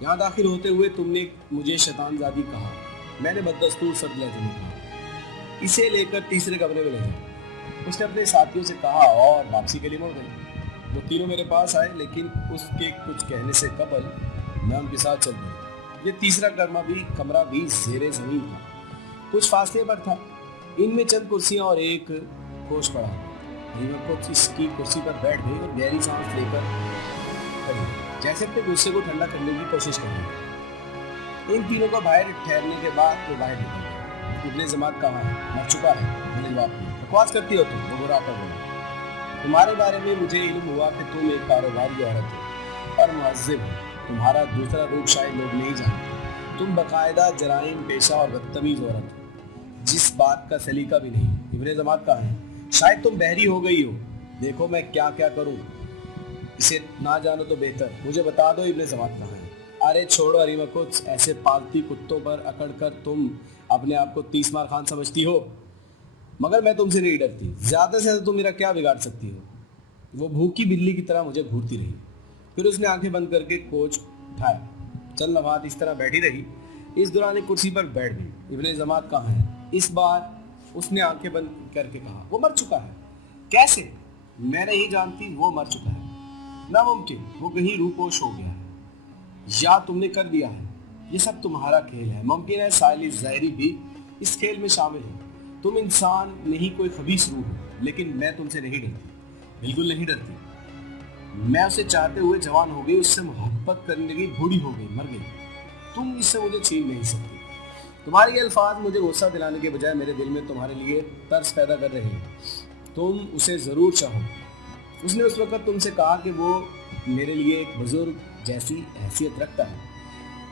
यहाँ दाखिल होते हुए तुमने मुझे शैतानज़ादी कहा। मैंने बददस्तूर सद लहजे में कहा, इसे लेकर तीसरे कमरे में ले जाओ। उसने अपने साथियों से कहा और वापसी के लिए मुड़ गई। वो तीनों मेरे पास आए, लेकिन उसके कुछ कहने से कबल मैं उनके साथ चल गई। ये तीसरा कमरा भी ज़ेरे ज़मीन था, कुछ फासले पर था। इनमें चंद कुर्सियां और एक कोच पड़ा। हरीमा कुद्स इसकी कुर्सी पर बैठ गई और गहरी सांस लेकर खड़ी, जैसे अपने गुस्से को ठंडा करने की कोशिश कर रही। इन तीनों को बाहर ठहरने के बाद वो बाहर निकल गए। इब्ने जमात कहाँ है? मर चुका है, मैंने जवाब दिया। बकवास करती हो तुम, वो बुरा कर बोला। तुम्हारे बारे में मुझे इल्म हुआ कि तुम एक कारोबारी औरत हो और मुहज़्ज़िब हो। तुम्हारा दूसरा रूप शायद लोग नहीं जानते। तुम बाकायदा जराइम पेशा और बदतमीज औरत हो, जिस बात का सलीका भी नहीं। इब्ने जमात कहाँ है? शायद तुम बहरी हो गई हो। देखो मैं क्या क्या करूं, इसे ना जानो तो बेहतर। मुझे बता दो इब्ने जमात कहाँ है? अरे छोड़ो हरीमा कुद्स, ऐसे पालती कुत्तों पर अकड़ कर तुम अपने आप को 30 मार खान समझती हो, मगर मैं तुमसे नहीं डरती। ज्यादा से ज्यादा तुम मेरा क्या बिगाड़ सकती हो? वो भूखी बिल्ली की तरह मुझे घूरती रही। फिर उसने आंखें बंद करके कोच उठाया। चंद लम्हात इस तरह बैठी रही। इस दौरान एक कुर्सी पर बैठ गई। इब्ने जमात कहाँ है? इस बार उसने आंखें बंद करके कहा, वो मर चुका है। कैसे? मैं नहीं जानती, वो मर चुका है। नामुमकिन, वो कहीं रूपोश हो गया है या तुमने कर दिया है। ये सब तुम्हारा खेल है। मुमकिन है साइली ज़ाहिरी भी इस खेल में शामिल है। तुम इंसान नहीं, कोई खबीस रूह हो, लेकिन मैं तुमसे नहीं डरती, बिल्कुल नहीं डरती। मैं उसे चाहते हुए जवान हो गई, उससे मोहब्बत करने लगी, बूढ़ी हो गई, मर गई। तुम इससे मुझे छीन नहीं सकती। तुम्हारे ये अल्फाज मुझे गुस्सा दिलाने के बजाय मेरे दिल में तुम्हारे लिए तर्स पैदा कर रहे हैं। तुम उसे ज़रूर चाहो। उसने उस वक्त तुमसे कहा कि वो मेरे लिए एक बुजुर्ग जैसी हैसियत रखता है।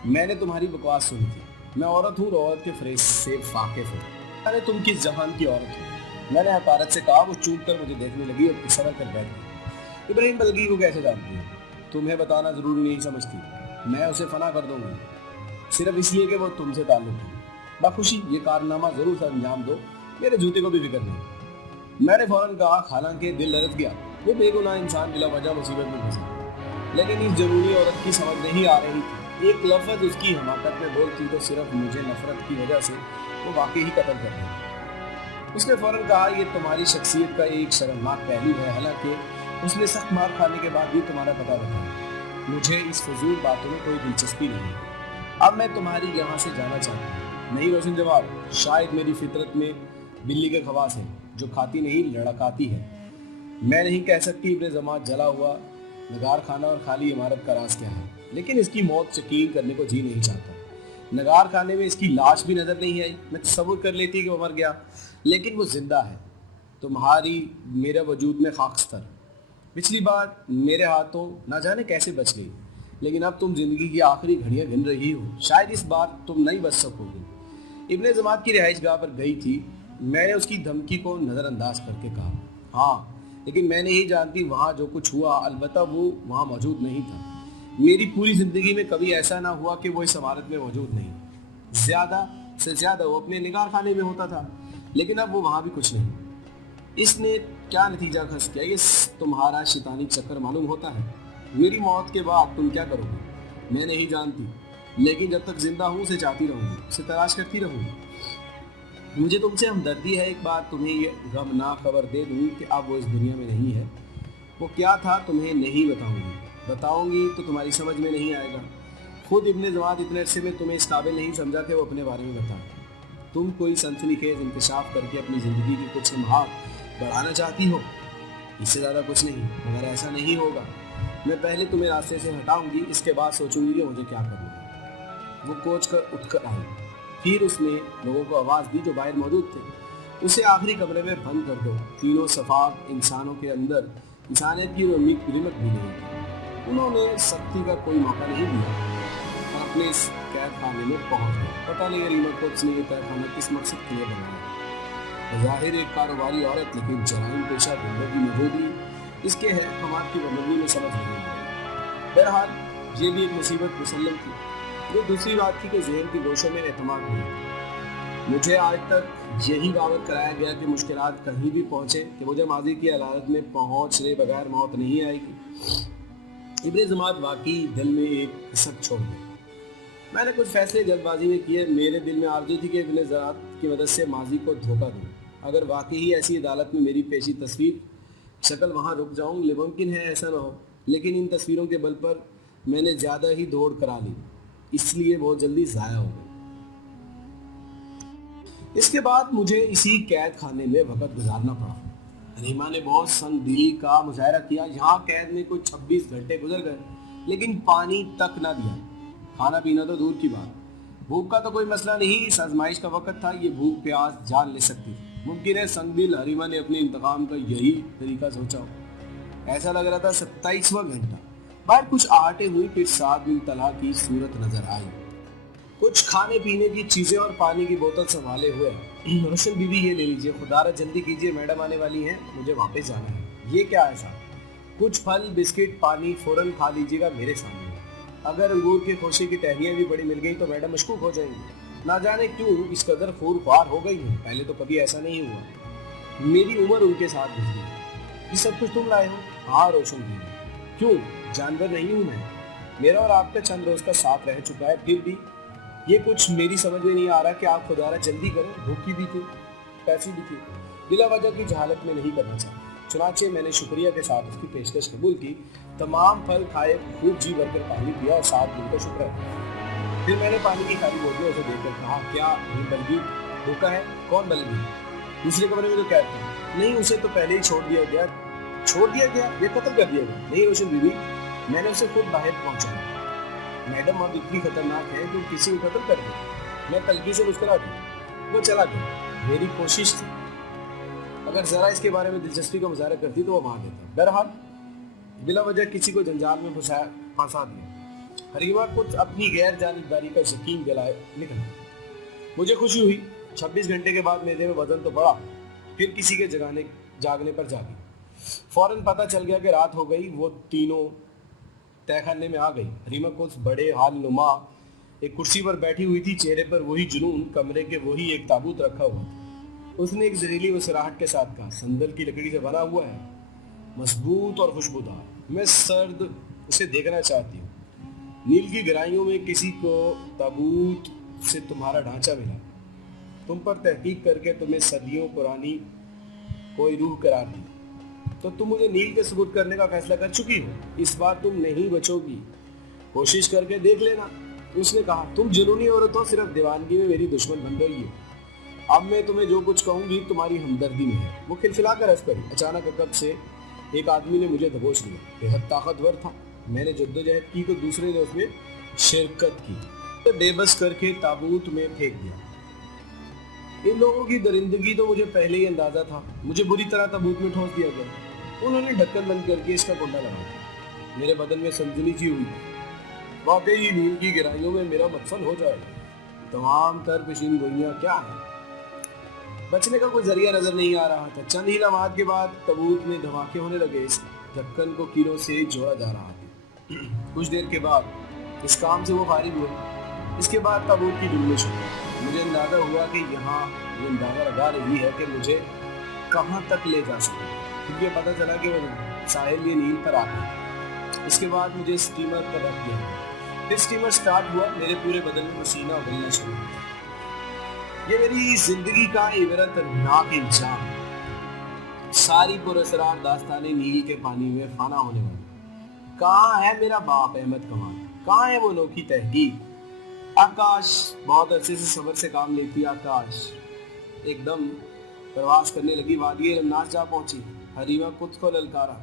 मैंने तुम्हारी बकवास सुनी थी। मैं औरत हूँ, औरत के फ्रेज से वाकिफ हूँ। अरे तुम किस जहान की औरत हो? मैंने हकारत से कहा। वो चूक कर मुझे देखने लगी और सर कर बैठ गई। इब्राहिम बल्गी को कैसे जानती है? तुम्हें बताना जरूरी नहीं समझती। मैं उसे फना कर दूंगी सिर्फ इसलिए कि वो तुमसे ताल्लुक है। बाखुशी ये कारनामा जरूर से अंजाम दो, मेरे जूते को भी फिक्र नहीं। मैंने फौरन कहा, हालांकि दिल लरज गया। वो बेगुनाह इंसान बिला वजह मुसीबत में फंसा, लेकिन इस जरूरी औरत की समझ नहीं आ रही थी। एक लफ्ज़ उसकी हमाकत में बोलती तो सिर्फ मुझे नफरत की वजह से वो वाकई ही कत्ल कर दिया। उसने फौरन कहा, ये तुम्हारी शख्सियत का एक शर्मनाक पहलू है। हालांकि उसने सख्त मार खाने के बाद भी तुम्हारा पता बताया। मुझे इस फजूल बातों में कोई दिलचस्पी नहीं। अब मैं तुम्हारी यहाँ से जाना चाहता हूँ। नहीं रोशन जवाब, शायद मेरी फितरत में बिल्ली के खवास है जो खाती नहीं लड़काती है। मैं नहीं कह सकती इब्ने जमात जला हुआ नगार खाना और खाली इमारत का राज क्या है, लेकिन इसकी मौत यकीन करने को जी नहीं चाहता। नगार खाने में इसकी लाश भी नजर नहीं आई। मैं तसव्वुर कर लेती कि वो मर गया, लेकिन वो जिंदा है। तुम्हारी मेरे वजूद में खाकस्तर। पिछली बार मेरे हाथों ना जाने कैसे बच गई, लेकिन अब तुम जिंदगी की आखिरी घड़ियां गिन रही हो। शायद इस बार तुम नहीं बच सकोगी। इब्ने जमात की रिहाइश गाह पर गई थी। मैंने उसकी धमकी को नज़रअंदाज करके कहा, हाँ, लेकिन मैं नहीं जानती वहाँ जो कुछ हुआ, अलबत्ता वो वहाँ मौजूद नहीं था। मेरी पूरी ज़िंदगी में कभी ऐसा ना हुआ कि वो इस इमारत में मौजूद नहीं। ज़्यादा से ज़्यादा वो अपने निगार खाने में होता था, लेकिन अब वो वहाँ भी कुछ नहीं। इसने क्या नतीजा खस किया? ये तुम्हारा शैतानी चक्कर मालूम होता है। मेरी मौत के बाद तुम क्या करोगे मैं नहीं जानती, लेकिन जब तक जिंदा हूँ उसे चाहती रहूँगी, उसे तलाश करती रहूँगी। मुझे तुमसे हमदर्दी है। एक बात तुम्हें ये गमनाक खबर दे दूँ कि अब वो इस दुनिया में नहीं है। वो क्या था तुम्हें नहीं बताऊँगी तो तुम्हारी समझ में नहीं आएगा। खुद इब्ने जमात इतने अरसे में तुम्हें इस काबिल नहीं समझा कि वो अपने बारे में बता। तुम कोई सनसनीखेज इंकशाफ करके अपनी ज़िंदगी की कुछ लम्हात बढ़ाना चाहती हो, इससे ज़्यादा कुछ नहीं। मगर ऐसा नहीं होगा। मैं पहले तुम्हें रास्ते से हटाऊंगी, इसके बाद सोचूंगी कि मुझे क्या करना है। वो कोच कर उठकर आई। फिर उसने लोगों को आवाज़ दी जो बाहर मौजूद थे, उसे आखिरी कमरे में बंद कर दो। तीनों सफाक इंसानों के अंदर इंसानियत की रिमक भी नहीं थी। उन्होंने सख्ती का कोई मौका नहीं दिया और अपने इस कैद खाने में पहुँच गए। पता नहीं रीमक को उसने ये कैद खाना किस मकसद के लिए बनाया। ज़ाहिर एक कारोबारी औरत, लेकिन जराइम पेशा बंदों की मौजूदगी इसके अहकाम की बंदगी में समझ नहीं आई। बहरहाल ये भी एक मुसीबत मुसल्लम थी। ये दूसरी बात थी कि जहन की गोशों में एतमाद हुई। मुझे आज तक यही बावर कराया गया कि मुश्किलात कहीं भी पहुँचे कि मुझे माजी की अदालत में पहुँचने बगैर मौत नहीं आएगी। इब्ने जमात वाकई दिल में एक कसक छोड़ गई। मैंने कुछ फैसले जल्दबाजी में किए। मेरे दिल में आरज़ू थी कि इब्ने जमात की मदद से माजी को धोखा दूँ। अगर वाकई ही ऐसी अदालत में मेरी पेशी तस्वीर शक्ल वहाँ रुक जाऊँ, मुमकिन है ऐसा ना हो, लेकिन इन तस्वीरों के बल पर मैंने ज़्यादा ही दौड़ करा ली, इसलिए बहुत जल्दी ज़ाया हो गई। इसके बाद मुझे इसी कैद खाने में वक्त गुजारना पड़ा। हनीमा ने बहुत संगदिली का मुजाहरा किया। यहाँ कैद में कुछ 26 घंटे गुजर गए, लेकिन पानी तक ना दिया। खाना पीना तो दूर की बात, भूख का तो कोई मसला नहीं। इस आजमाइश का वक्त था। ये भूख प्यास जान ले सकती थी। मुमकिन है संगदिल हरीमा ने अपने इंतकाम का यही तरीका सोचा हो। ऐसा लग रहा था 27वां घंटा। बाहर कुछ आहटें हुई, फिर 7 दिन तला की सूरत नजर आई। कुछ खाने पीने की चीजें और पानी की बोतल संभाले हुए। रोशन बीबी ये ले लीजिए, खुदारा जल्दी कीजिए, मैडम आने वाली हैं, मुझे वापस जाना है। ये क्या है साहब? कुछ फल बिस्किट पानी फौरन खा लीजिएगा मेरे सामने। अगर अंगूर के खोशे की टहनियाँ भी बड़ी मिल गई तो मैडम मशकूक हो जाएंगी। ना जाने क्यों इस कदर खूर ख्वार हो गई है। पहले तो कभी ऐसा नहीं हुआ। मेरी उम्र उनके साथ गुजरी। ये सब कुछ तुम लाए हो? हाँ रोशन बीवी। क्यों, जानवर नहीं हूँ मैं? मेरा और आपका चंद रोज का साथ रह चुका है, फिर भी ये कुछ मेरी समझ में नहीं आ रहा कि आप खुदारा जल्दी करें। भूखी भी थी, पैसी भी थी, बिला वजह की जहालत में नहीं करना चाहता। चुनाचे मैंने शुक्रिया के साथ उसकी पेशकश कबूल की। तमाम फल खाए, खूब जी भरकर पानी पिया और 7 दिन का शुक्र है। फिर मैंने पानी की खाली बोतलें उसे देखकर कहा, क्या ये बलबीर भूखा है? कौन बलबीर? दूसरे कमरे में जो कैद था। नहीं, उसे तो पहले ही छोड़ दिया गया। छोड़ दिया गया? ये कत्ल कर दिया गया? नहीं रोशन बीवी, मैंने उसे खुद बाहर पहुंचाया। मैडम अब इतनी खतरनाक है कि किसी को कत्ल कर दे। मैं तलखी से मुस्कुरा दी। वो चला गया। मेरी कोशिश थी, अगर जरा इसके बारे में दिलचस्पी का मुजाहरा करती तो वो भाग देता। बहरहाल बिला वजह किसी को जंजाल में फंसा दिया। हरीमा को अपनी गैर जानिबदारी का यकीन दिलाए निकला। मुझे खुशी हुई। 26 घंटे के बाद मेरे में वजन तो बढ़ा, फिर किसी के जागने पर जागी। फौरन पता चल गया कि रात हो गई। वो तीनों तहखाने में आ गई। हरीमा को उस बड़े हाल नुमा एक कुर्सी पर बैठी हुई थी, चेहरे पर वही जुनून, कमरे के वही एक ताबूत रखा हुआ था। उसने एक जहरीली मुस्कुराहट के साथ कहा, संदल की लकड़ी से बना हुआ है, मजबूत और खुशबूदार। मैं सर्द उसे देखना चाहती हूँ। नील की गहराइयों में किसी को ताबूत से तुम्हारा ढांचा मिला, तुम पर तहकीक करके तुम्हें सदियों पुरानी कोई रूह करार दी, तो तुम मुझे नील के सुपुर्द करने का फैसला कर चुकी हो। इस बार तुम नहीं बचोगी, कोशिश करके देख लेना। उसने कहा, तुम जुनूनी औरत हो, सिर्फ दीवानगी में मेरी दुश्मन बन रही हो। अब मैं तुम्हें जो कुछ कहूंगी तुम्हारी हमदर्दी में है। वो खिलखिला कर हंस पड़ी। अचानक अकब से एक आदमी ने मुझे दबोच लिया। बेहद ताकतवर था। मैंने जद्दोजहद की तो दूसरे ने उसमें शिरकत की, तो बेबस करके ताबूत में फेंक दिया। इन लोगों की दरिंदगी तो मुझे पहले ही अंदाजा था। मुझे बुरी तरह ताबूत में ठोस दिया गया। उन्होंने ढक्कन बंद करके इसका कुंडा लगाया। मेरे बदन में सनसनी सी हुई। वाकई नील की गहराइयों में मेरा मदफन हो जाए। तमाम तर पेशीन गोइयां क्या है। बचने का कोई जरिया नजर नहीं आ रहा था। चंद ही लम्हात के बाद ताबूत में धमाके होने लगे। इस ढक्कन को कीलों से जोड़ा जा रहा था। कुछ देर के बाद इस काम से वो फारिग हुए। इसके बाद ताबूत की गुंजिश हुई। मुझे अंदाजा हुआ कि यहाँ ये अंदाजा लगा रही है कि मुझे कहाँ तक ले जा सके। फिर ये पता चला कि वो साहिल ये नील पर आ गई। इसके बाद मुझे स्टीमर पर रख दिया। फिर स्टीमर स्टार्ट हुआ। मेरे पूरे बदन में पसीना उबलना शुरू हुआ। ये मेरी जिंदगी का इबरतनाक इल्जाम। सारी पुरअसरार दास्ताने नील के पानी में फाना होने वाली। कहाँ है मेरा बाप अहमद कमाल? कहाँ है वो अनोखी तहकीक? आकाश बहुत अरसे से सब्र से काम लेती। आकाश एकदम प्रवास करने लगी। वादी रमनास जा पहुंची। हरीमा खुद को ललकारा।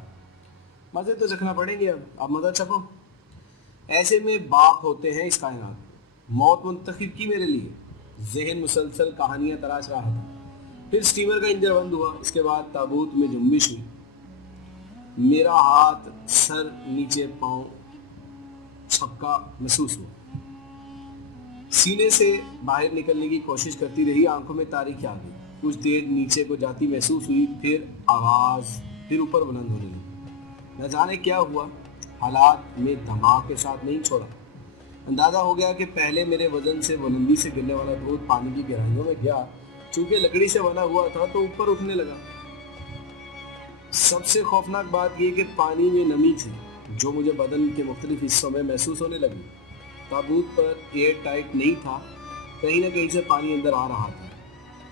मजे तो चखना पड़ेंगे। अब मजा चखो। ऐसे में बाप होते हैं इस कायनात। मौत मुंतखब की मेरे लिए। जहन मुसलसल कहानियां तराश रहा था। फिर स्टीमर का इंजन बंद हुआ। इसके बाद ताबूत में जुम्बिश हुई। मेरा हाथ सर नीचे पांव छक्का महसूस हुआ। सीने से बाहर निकलने की कोशिश करती रही। आंखों में तारीकी आ गई। कुछ देर नीचे को जाती महसूस हुई। फिर आवाज फिर ऊपर बुलंद होने लगी। न जाने क्या हुआ। हालात में धमाके के साथ नहीं छोड़ा। अंदाजा हो गया कि पहले मेरे वजन से बुलंदी से गिरने वाला दूध पानी की गहराइयों में गया। चूंकि लकड़ी से बना हुआ था तो ऊपर उठने लगा। सबसे खौफनाक बात यह कि पानी में नमी थी जो मुझे बदन के मुख्तलिफ हिस्सों में महसूस होने लगी। ताबूत पर एयर टाइट नहीं था। कहीं ना कहीं से पानी अंदर आ रहा था।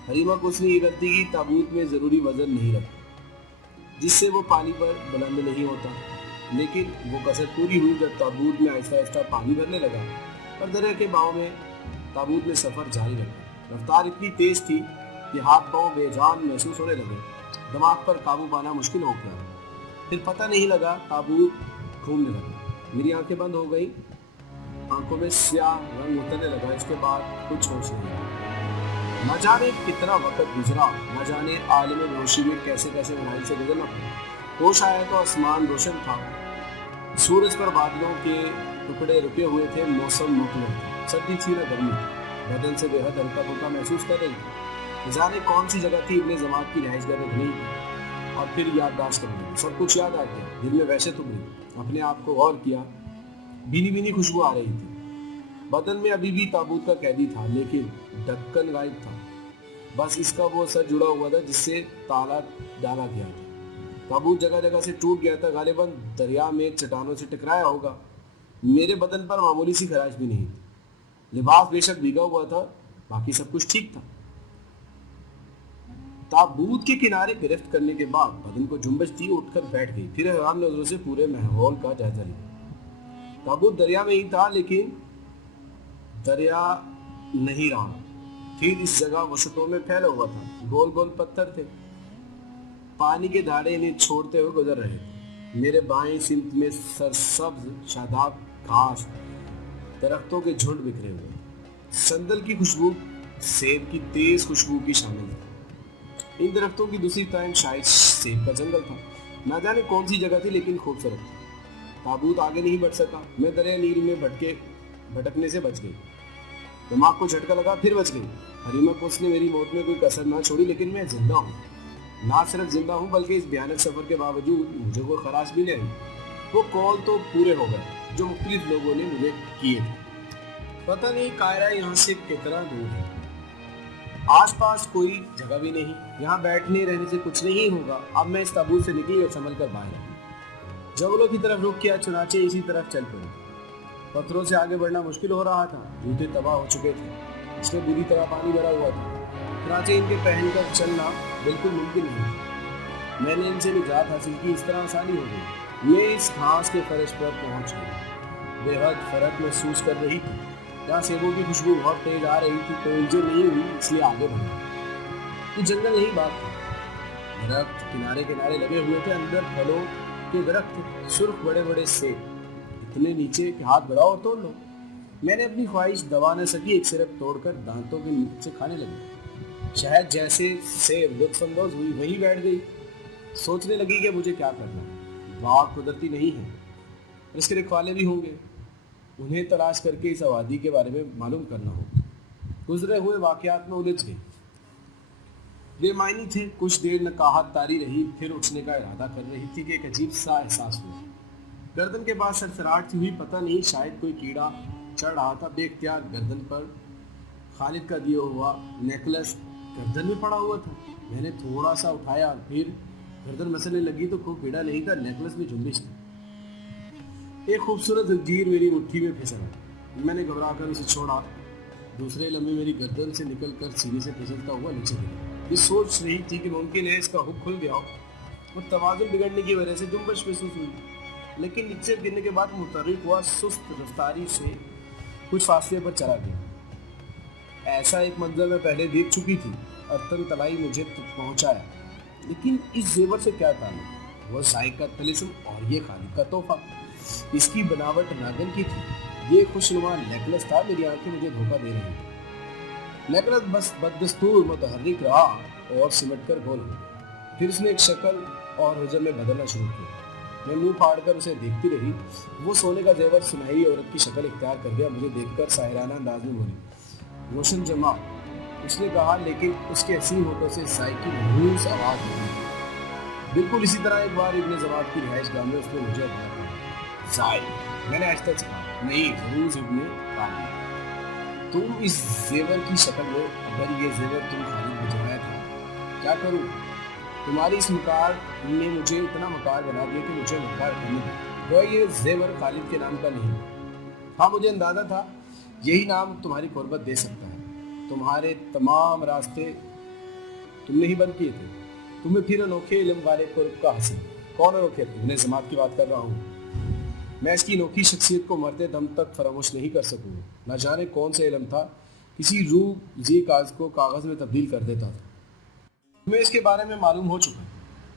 हरीमा को उसने ये गलती की, ताबूत में ज़रूरी वजन नहीं रखा जिससे वो पानी पर बुलंद नहीं होता। लेकिन वो कसर पूरी हुई जब ताबूत में आहिस्ता आहिस्ता पानी भरने लगा और दरिया के बहाव में ताबूत में सफ़र जारी रखा। रफ्तार इतनी तेज़ थी कि हाथ पाँव बेजान महसूस होने लगे। दिमाग पर काबू पाना मुश्किल हो गया। फिर पता नहीं लगा ताबूत घूमने लगा। मेरी आंखें बंद हो गई। आंखों में स्याह रंग उतरने लगा। इसके बाद कुछ होश नहीं। न जाने कितना वक्त गुजरा। न जाने आलम रोशी में कैसे कैसे मनाइल से गुजरना पड़ा। होश आया तो आसमान रोशन था। सूरज पर बादलों के टुकड़े रुके हुए थे। मौसम मुतमइन था। सर्दी थी न गर्मी थी। बदन से बेहद हल्का फुल्का महसूस कर रही थी। जाने कौन सी जगह थी। अपने जमात की रिहाइशगाह में नहीं थी। और फिर याददाश्त करने लगी। सब कुछ याद आ गया। दिल में वैसे तुम गई। अपने आप को गौर किया। भीनी भीनी खुशबू आ रही थी। बदन में अभी भी ताबूत का कैदी था, लेकिन ढक्कन गायब था। बस इसका वो सर जुड़ा हुआ था जिससे ताला डाला गया था। ताबूत जगह जगह से टूट गया था, गालिबन दरिया में चट्टानों से टकराया होगा। मेरे बदन पर मामूली सी खराश भी नहीं थी। लिबास बेशक भीगा हुआ था, बाकी सब कुछ ठीक था। ताबूत के किनारे गिरफ्त करने के बाद बदन को जुम्बश दी, उठकर बैठ गई, फिर हैरान नजरों से पूरे माहौल का जायजा लिया। ताबूत दरिया में ही था, लेकिन दरिया नहीं रहा, फिर इस जगह वसतों में फैला हुआ था। गोल गोल पत्थर थे, पानी के धारे इन्हें छोड़ते हुए गुजर रहे थे। मेरे बाएं सिमत में सरसब्ज शादाब घास, दरख्तों के झुंड बिखरे हुए, संदल की खुशबू, सेब की तेज खुशबू की शामिल थी। इन दरख्तों की दूसरी तरफ शायद सेब का जंगल था। न जाने कौन सी जगह थी, लेकिन खूबसूरत थी। ताबूत आगे नहीं बढ़ सका। मैं दरिया नीर में भटकने से बच गई। दिमाग को झटका लगा, फिर बच गई। हरीमा कोस ने मेरी मौत में कोई कसर ना छोड़ी, लेकिन मैं जिंदा हूँ। ना सिर्फ जिंदा हूँ, बल्कि इस भयानक सफर के बावजूद मुझे कोई खराश भी नहीं। वो कॉल तो पूरे हो गए जो मुख्तलिफ लोगों ने मुझे किए थे। पता नहीं कायरा यहाँ से कितना दूर है। आसपास कोई जगह भी नहीं, यहाँ बैठने रहने से कुछ नहीं होगा। अब मैं इस ताबूत से निकली और संभल कर बाहर आई। जंगलों की तरफ रुख किया, चुनाचे इसी तरफ चल पड़े। पत्थरों से आगे बढ़ना मुश्किल हो रहा था, जूते तबाह हो चुके थे, इसमें बुरी तरह पानी भरा हुआ था। चुनाचे इनके पहनकर चलना बिल्कुल मुमकिन नहीं। मैंने इनसे निजात हासिल की, इस तरह आसानी हो गई। मैं इस घास के फर्श पर पहुंच गई। बेहद फर्क महसूस कर रही थी। जहाँ सेबों की खुशबू बहुत तेज आ रही थी, तो इंजन नहीं हुई, इसलिए आगे बढ़ा। ये जंगल यही बात थी। दरख्त किनारे किनारे लगे हुए थे, अंदर फलों के दरख्त, सुर्ख बड़े बड़े सेब, इतने नीचे कि हाथ बढ़ाओ और तोड़ लो। मैंने अपनी ख्वाहिश दबा न सकी, एक सिरप तोड़कर दांतों के नीचे खाने लगी। शहद जैसे सेब लुत्फअंदोज हुई, वहीं बैठ गई। सोचने लगी कि मुझे क्या करना है। बाग कुदरती नहीं है, इसके रखवाले भी होंगे। उन्हें तलाश करके इस आबादी के बारे में मालूम करना होगा। गुजरे हुए वाकयात में उलझ गई। बेमायनी थे। कुछ देर नकाहत तारी रही, फिर उठने का इरादा कर रही थी कि एक अजीब सा एहसास हुआ। गर्दन के पास सरसराहट सी हुई, पता नहीं शायद कोई कीड़ा चढ़ रहा था। बेख्तियार गर्दन पर खालिद का दिया हुआ नेकलेस गर्दन में पड़ा हुआ था। मैंने थोड़ा सा उठाया, फिर गर्दन मसलने लगी तो खूब कीड़ा नहीं था, नेकलेस में जुम्बिश थी। एक खूबसूरत जंजीर मेरी मुट्ठी में फिसला। मैंने घबराकर उसे छोड़ा। दूसरे लम्हे मेरी गर्दन से निकलकर सीने से फिसलता हुआ नीचे गिरा। ये सोच रही थी कि मुमकिन है इसका हुक खुल गया हो। वो तवाज़ुन बिगड़ने की वजह से जुम्बश महसूस हुई, लेकिन नीचे गिरने के बाद मुतहर्रिक हुआ, सुस्त रफ्तारी से कुछ फासले पर चला गया। ऐसा एक मंजर मैं पहले देख चुकी थी। अर्थन तलाई मुझे पहुंचाया, लेकिन इस जेवर से क्या ताल्लुक? वो ज़ाइक का तलिस्म और ये खालिद का तोहफा। इसकी बनावट नागन की थी। ये खुशनुमा नेकलेस था। मेरी आंखें मुझे धोखा दे रही थी। नेकलेस बस बददस्तूर मुतहर्रिक रहा और सिमट कर गोल हुआ। फिर उसने एक शक्ल और हुजर में बदलना शुरू किया। मैं मुंह फाड़कर उसे देखती रही। वो सोने का जेवर सुनहरी औरत की शक्ल इख्तियार कर गया। मुझे देखकर साहिराना अंदाज में बोली, रोशन जमा, उसने कहा, लेकिन उसके हसीन होठों से ज़ाइक की मधुर आवाज़ निकली। बिल्कुल इसी तरह एक बार इब्ने ज़मात की रिहाइश गाह में उसने मुझे अपना ज़ाइक, मैंने आहिस्ता कहा, नहीं ज़रूर इब्ने कामिल, तुम इस जेवर की शक्ल में, अगर ये जेवर तुम खालिद भिजवाया था, क्या करूँ? तुम्हारी इस मकार ने मुझे इतना मकार बना दिया कि मुझे मकार करना है। वो ये जेवर खालिद के नाम का नहीं। हाँ, मुझे अंदाजा था यही नाम तुम्हारी कुर्बत दे सकता है। तुम्हारे तमाम रास्ते तुमने ही बंद किए थे। तुम्हें फिर अनोखे इल्म वाले कुर्ब का हासिल। कौन अनोखे थे? इब्ने ज़मात की बात कर रहा हूँ। मैं इसकी अनोखी शख्सियत को मरते दम तक फरामोश नहीं कर सकूँगा। न जाने कौन सा इल्म था, किसी रूह जी काज को कागज़ में तब्दील कर देता था। तुम्हें इसके बारे में मालूम हो चुका है,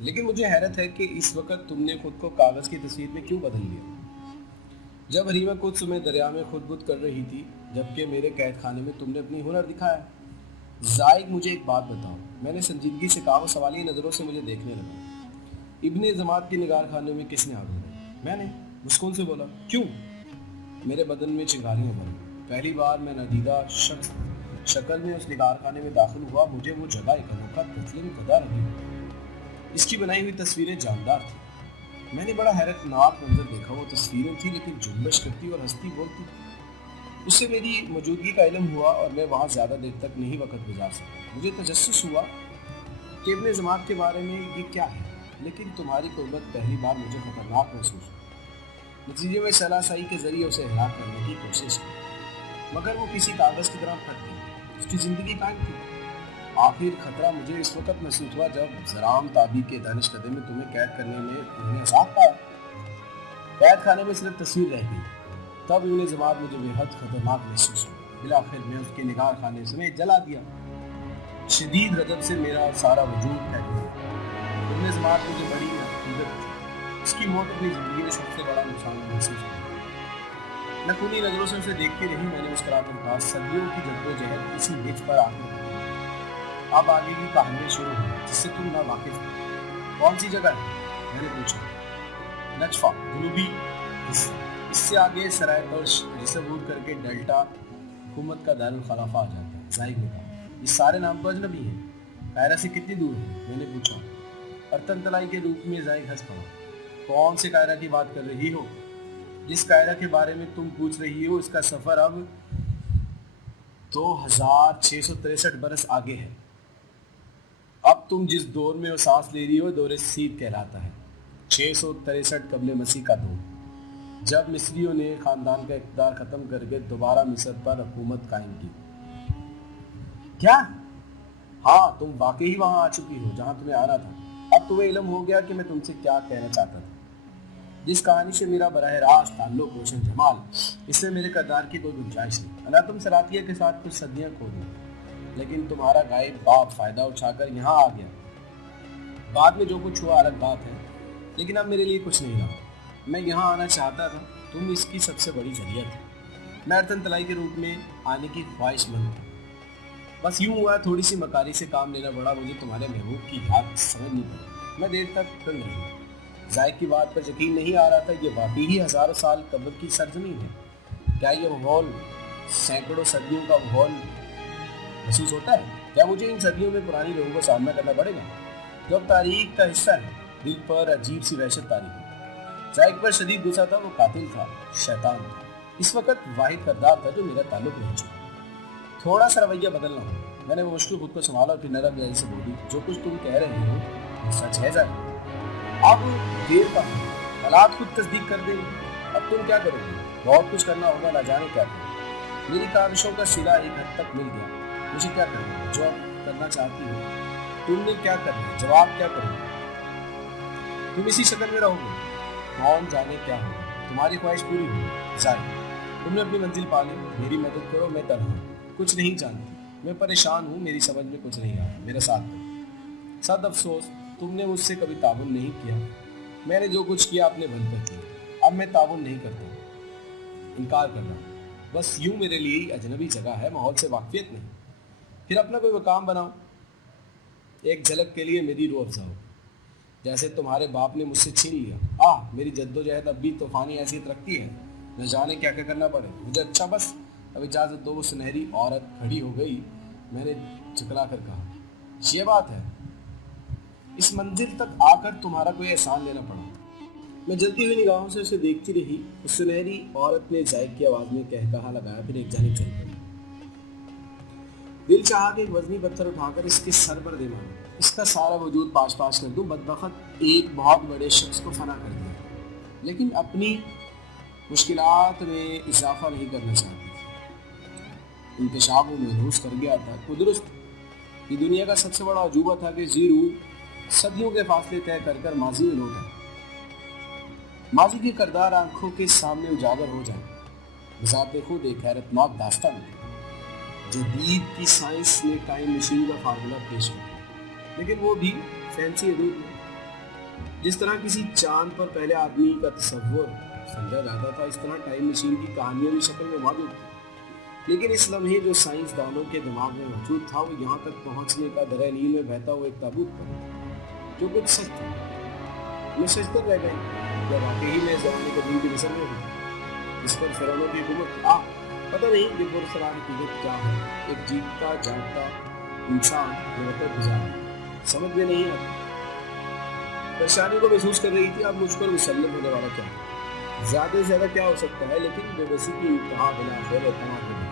लेकिन मुझे हैरत है कि इस वक्त तुमने खुद को कागज़ की तस्वीर में क्यों बदल लिया। जब हरीमा खुद तुम्हें दरिया में खुदबुद कर रही थी, जबकि मेरे कैद खाने में तुमने अपनी हुनर दिखाया। ज़ाइक, मुझे एक बात बताओ, मैंने संजीदगी से कहा। वो सवालिया नज़रों से मुझे देखने लगा। इब्ने ज़मात की निगार खाने में किसने आग लगाई? मैंने मुस्कुन से बोला। क्यों? मेरे बदन में चिंगारियाँ बनी। पहली बार मैं नादीदा शख्स शक्ल में उस निगार खाने में दाखिल हुआ। मुझे वो जगह एक अनोखा तस्लीम कदा लगी। इसकी बनाई हुई तस्वीरें जानदार थी। मैंने बड़ा हैरतनाक मंजर देखा। वो तस्वीरें थी, लेकिन जुम्बश करती और हंसती बोलती। उससे मेरी मौजूदगी का इल्म हुआ और मैं वहाँ ज़्यादा देर तक नहीं वक्त गुजार सका। मुझे तजस्सुस हुआ कि इब्ने ज़मात के बारे में ये क्या है। لیکن تمہاری قربت پہلی بار مجھے خطرناک محسوس ہوئی۔ نتیجے میں صلاح صحیح کے ذریعے اسے ہلاک کرنے کی کوشش کی، مگر وہ کسی کاغذ کی طرح پھٹ گئی۔ اس کی زندگی قائم تھی۔ آخر خطرہ مجھے اس وقت محسوس ہوا جب زرام تابی کے دانش قدم میں تمہیں قید کرنے میں انہوں نے آزاد پایا۔ قید خانے میں صرف تصویر رہ گئی، تب انہیں زماد مجھے بے حد خطرناک محسوس ہوا۔ بلاخر میں اس کے نگار خانے سمیت جلا دیا۔ شدید رجب سے میرا سارا وجود پھیل گیا۔ ابن زماد مجھے بڑی عقیدت تھی۔ اس کی موت اپنی زندگی میں سب سے بڑا نقصان محسوس ہوا۔ میں خونی نظروں سے اسے دیکھتی رہی۔ میں نے مسکرا کر کہا، صدیوں کی جدوجہد اسی بچ پر آخر اب آگے کی کہانی شروع ہوئی جس سے تم نہ واقف ہو۔ کون سی جگہ ہے؟ میں نے پوچھا۔ نجفہ، جنوبی حصہ۔ اس سے آگے سرائے پرش جسے عبور کر کے ڈیلٹا حکومت کا دارالخلافہ آ جاتا ہے۔ زائد نے کہا، یہ سارے نام تو اجنبی ہیں۔ قاہرہ سے کتنی دور ہے؟ میں نے پوچھا۔ ارتن تلائی کے روپ میں زائد ہنس پڑا۔ کون سے قاہرہ کی بات کر رہی ہو؟ جس قاہرہ کے بارے میں تم پوچھ رہی ہو اس کا سفر اب 2663 برس آگے ہے۔ اب تم جس دور میں وہ سانس لے رہی ہو دور سید کہلاتا ہے۔ 663 قبل مسیح کا دور، جب مصریوں نے خاندان کا اقتدار ختم کر کے دوبارہ مصر پر حکومت قائم کی۔ کیا؟ ہاں، تم واقعی وہاں آ چکی ہو جہاں تمہیں آنا تھا۔ اب تمہیں علم ہو گیا کہ میں تم سے کیا کہنا چاہتا تھا۔ جس کہانی سے میرا براہ راست تعلق روشن جمال، اس میں میرے کردار کی کوئی گنجائش نہیں۔ انا تم سراتیہ کے ساتھ کچھ صدیاں کھو دیں، لیکن تمہارا غائب باپ فائدہ اٹھا کر یہاں آ گیا۔ بعد میں جو کچھ ہوا الگ بات ہے، لیکن اب میرے لیے کچھ نہیں رہا۔ میں یہاں آنا چاہتا تھا، تم اس کی سب سے بڑی ذریعہ تھی۔ میں ارتن تلائی کے روپ میں آنے کی خواہش مند تھی۔ بس یوں ہوا تھوڑی سی مکاری سے کام لینا پڑا، مجھے تمہارے محبوب کی یاد سمجھنی پڑی۔ میں دیر تک تنگ رہی۔ زائد کی بات پر یقین نہیں آ رہا تھا، یہ واقعی ہی ہزاروں سال قبل کی سرزمین ہے۔ کیا یہ ماحول سینکڑوں صدیوں کا ماحول محسوس ہوتا ہے؟ کیا مجھے ان صدیوں میں پرانی لوگوں کو سامنا کرنا پڑے گا جو اب تاریخ کا حصہ ہے؟ دل پر عجیب سی وحشت تاریخ ہے۔ زائد پر شدید غصہ تھا، وہ قاتل تھا، شیطان تھا۔ اس وقت واحد کردار تھا جو میرا تعلق نہیں چکا۔ تھوڑا سا رویہ بدلنا ہو۔ میں نے وہ مشکل خود کو سنبھالا اور پھر نرم لہجے سے بولی، جو کچھ تم کہہ رہے ہو وہ سچ ہے زائد۔ اب دیر کا ہے، حالات خود تصدیق کر دیں گے۔ اب تم کیا کرو گے؟ بہت کچھ کرنا ہوگا، نہ جانے کیا کرو۔ میری کاوشوں کا صلہ ایک حد تک مل گیا۔ مجھے کیا کرنا ہے؟ جو کرنا چاہتی ہو تم نے کیا کرنا ہے؟ جواب کیا کرو گے؟ تم اسی شکل میں رہو گے؟ کون جانے کیا ہوگا؟ تمہاری خواہش پوری ہوگی زائد۔ تم نے اپنی منزل پا لی، میری مدد کرو، میں تنہا ہوں، کچھ نہیں جانتی، میں پریشان ہوں، میری سمجھ میں کچھ نہیں آتا، میرا ساتھ دو۔ صد افسوس تم نے مجھ سے کبھی تعاون نہیں کیا۔ میں نے جو کچھ کیا اپنے بل پر کیا۔ اب میں تعاون نہیں کرتا، انکار کر رہا ہوں۔ بس یوں میرے لیے اجنبی جگہ ہے، ماحول سے واقفیت نہیں۔ پھر اپنا کوئی مقام بناؤ، ایک جھلک کے لیے میری روح افزا ہو، جیسے تمہارے باپ نے مجھ سے چھین لیا۔ میری جدوجہد اب بھی طوفانی حیثیت رکھتی ہے، نہ جانے کیا کیا کرنا پڑے مجھے۔ اچھا بس اب اجازت دو۔ وہ سنہری عورت کھڑی ہو گئی۔ میں نے چکلا کر کہا، یہ بات ہے، اس منزل تک آ کر تمہارا کوئی احسان لینا پڑا۔ میں جلتی ہوئی نگاہوں سے اسے دیکھتی رہی۔ اس سنہری عورت نے زائد کی آواز میں کہا لگایا، پھر ایک جانب چل پڑی۔ دل چاہا کہ ایک وزنی پتھر اٹھا کر اس کے سر پر دے ماروں، اس کا سارا وجود پاش پاش کر دوں۔ بدبخت ایک بہت بڑے شخص کو فنا کر دیا، لیکن اپنی مشکلات میں اضافہ نہیں کرنا چاہتی تھی۔ انتشاب و محروس کر گیا تھا۔ درست یہ دنیا کا سب سے بڑا عجوبہ تھا کہ زیرو صدیوں کے فاصلے طے کر کر ماضی میں لوٹا۔ ماضی کے کردار آنکھوں کے سامنے اجاگر ہو جائیں، بذات خود ایک حیرتناک داستان ہے۔ جدید کی سائنس نے ٹائم مشین کا فارمولہ پیش کیا، لیکن وہ بھی فینسی حدود میں۔ جس طرح کسی چاند پر پہلے آدمی کا تصور سمجھا جاتا تھا، اس طرح ٹائم مشین کی کہانیاں بھی شکل میں موجود تھی، لیکن اس لمحے جو سائنس دانوں کے دماغ میں موجود تھا وہ یہاں تک پہنچنے کا درہ نیل میں بہتا ہوا ایک تابوت پر، جو کچھ سچ تھا۔ میں سجدہ رہ گئی، جب واقعی میں زمانے قدیم کی مصر میں ہوں، اس پر فرعونوں کی حکومت پتہ نہیں کہ برسرار حقیقت کیا ہے۔ ایک جیتتا جاگتا انسان جو وقت گزار سمجھ میں نہیں آتا۔ پریشانی کو محسوس کر رہی تھی، اب مجھ پر مسلم ہونے والا کیا ہے؟ زیادہ سے زیادہ کیا ہو سکتا ہے، لیکن بے بسی کی انتہا بنا خیر اعتماد ہوگی۔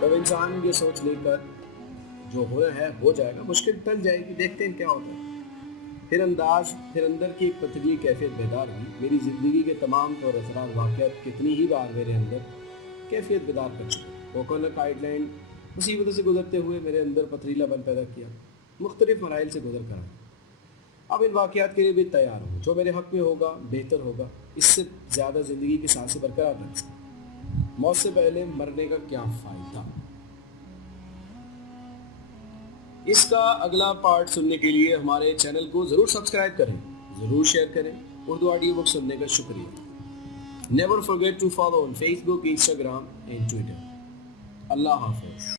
تب انسان یہ سوچ لے کر جو ہو رہا ہے ہو جائے گا، مشکل ٹل جائے گی، دیکھتے ہیں کیا ہوتا ہے۔ پھر اندر کی ایک پتلی کیفیت بیدار ہوئی. میری زندگی کے تمام طور اثرات واقعات کتنی ہی بار میرے اندر کیفیت بیدار کر چکے. کوکونک آئیڈ لینڈ مصیبتوں سے گزرتے ہوئے میرے اندر پتھریلا بن پیدا کیا. مختلف مراحل سے گزر کر اب ان واقعات کے لیے بھی تیار ہوں. جو میرے حق میں ہوگا بہتر ہوگا. اس سے زیادہ زندگی کی سانسیں برقرار رکھ سکیں. موت سے پہلے مرنے کا کیا فائدہ. اس کا اگلا پارٹ سننے کے لیے ہمارے چینل کو ضرور سبسکرائب کریں, ضرور شیئر کریں. اردو آڈیو بک سننے کا شکریہ. Never forget to follow on Facebook, Instagram and Twitter. اللہ حافظ.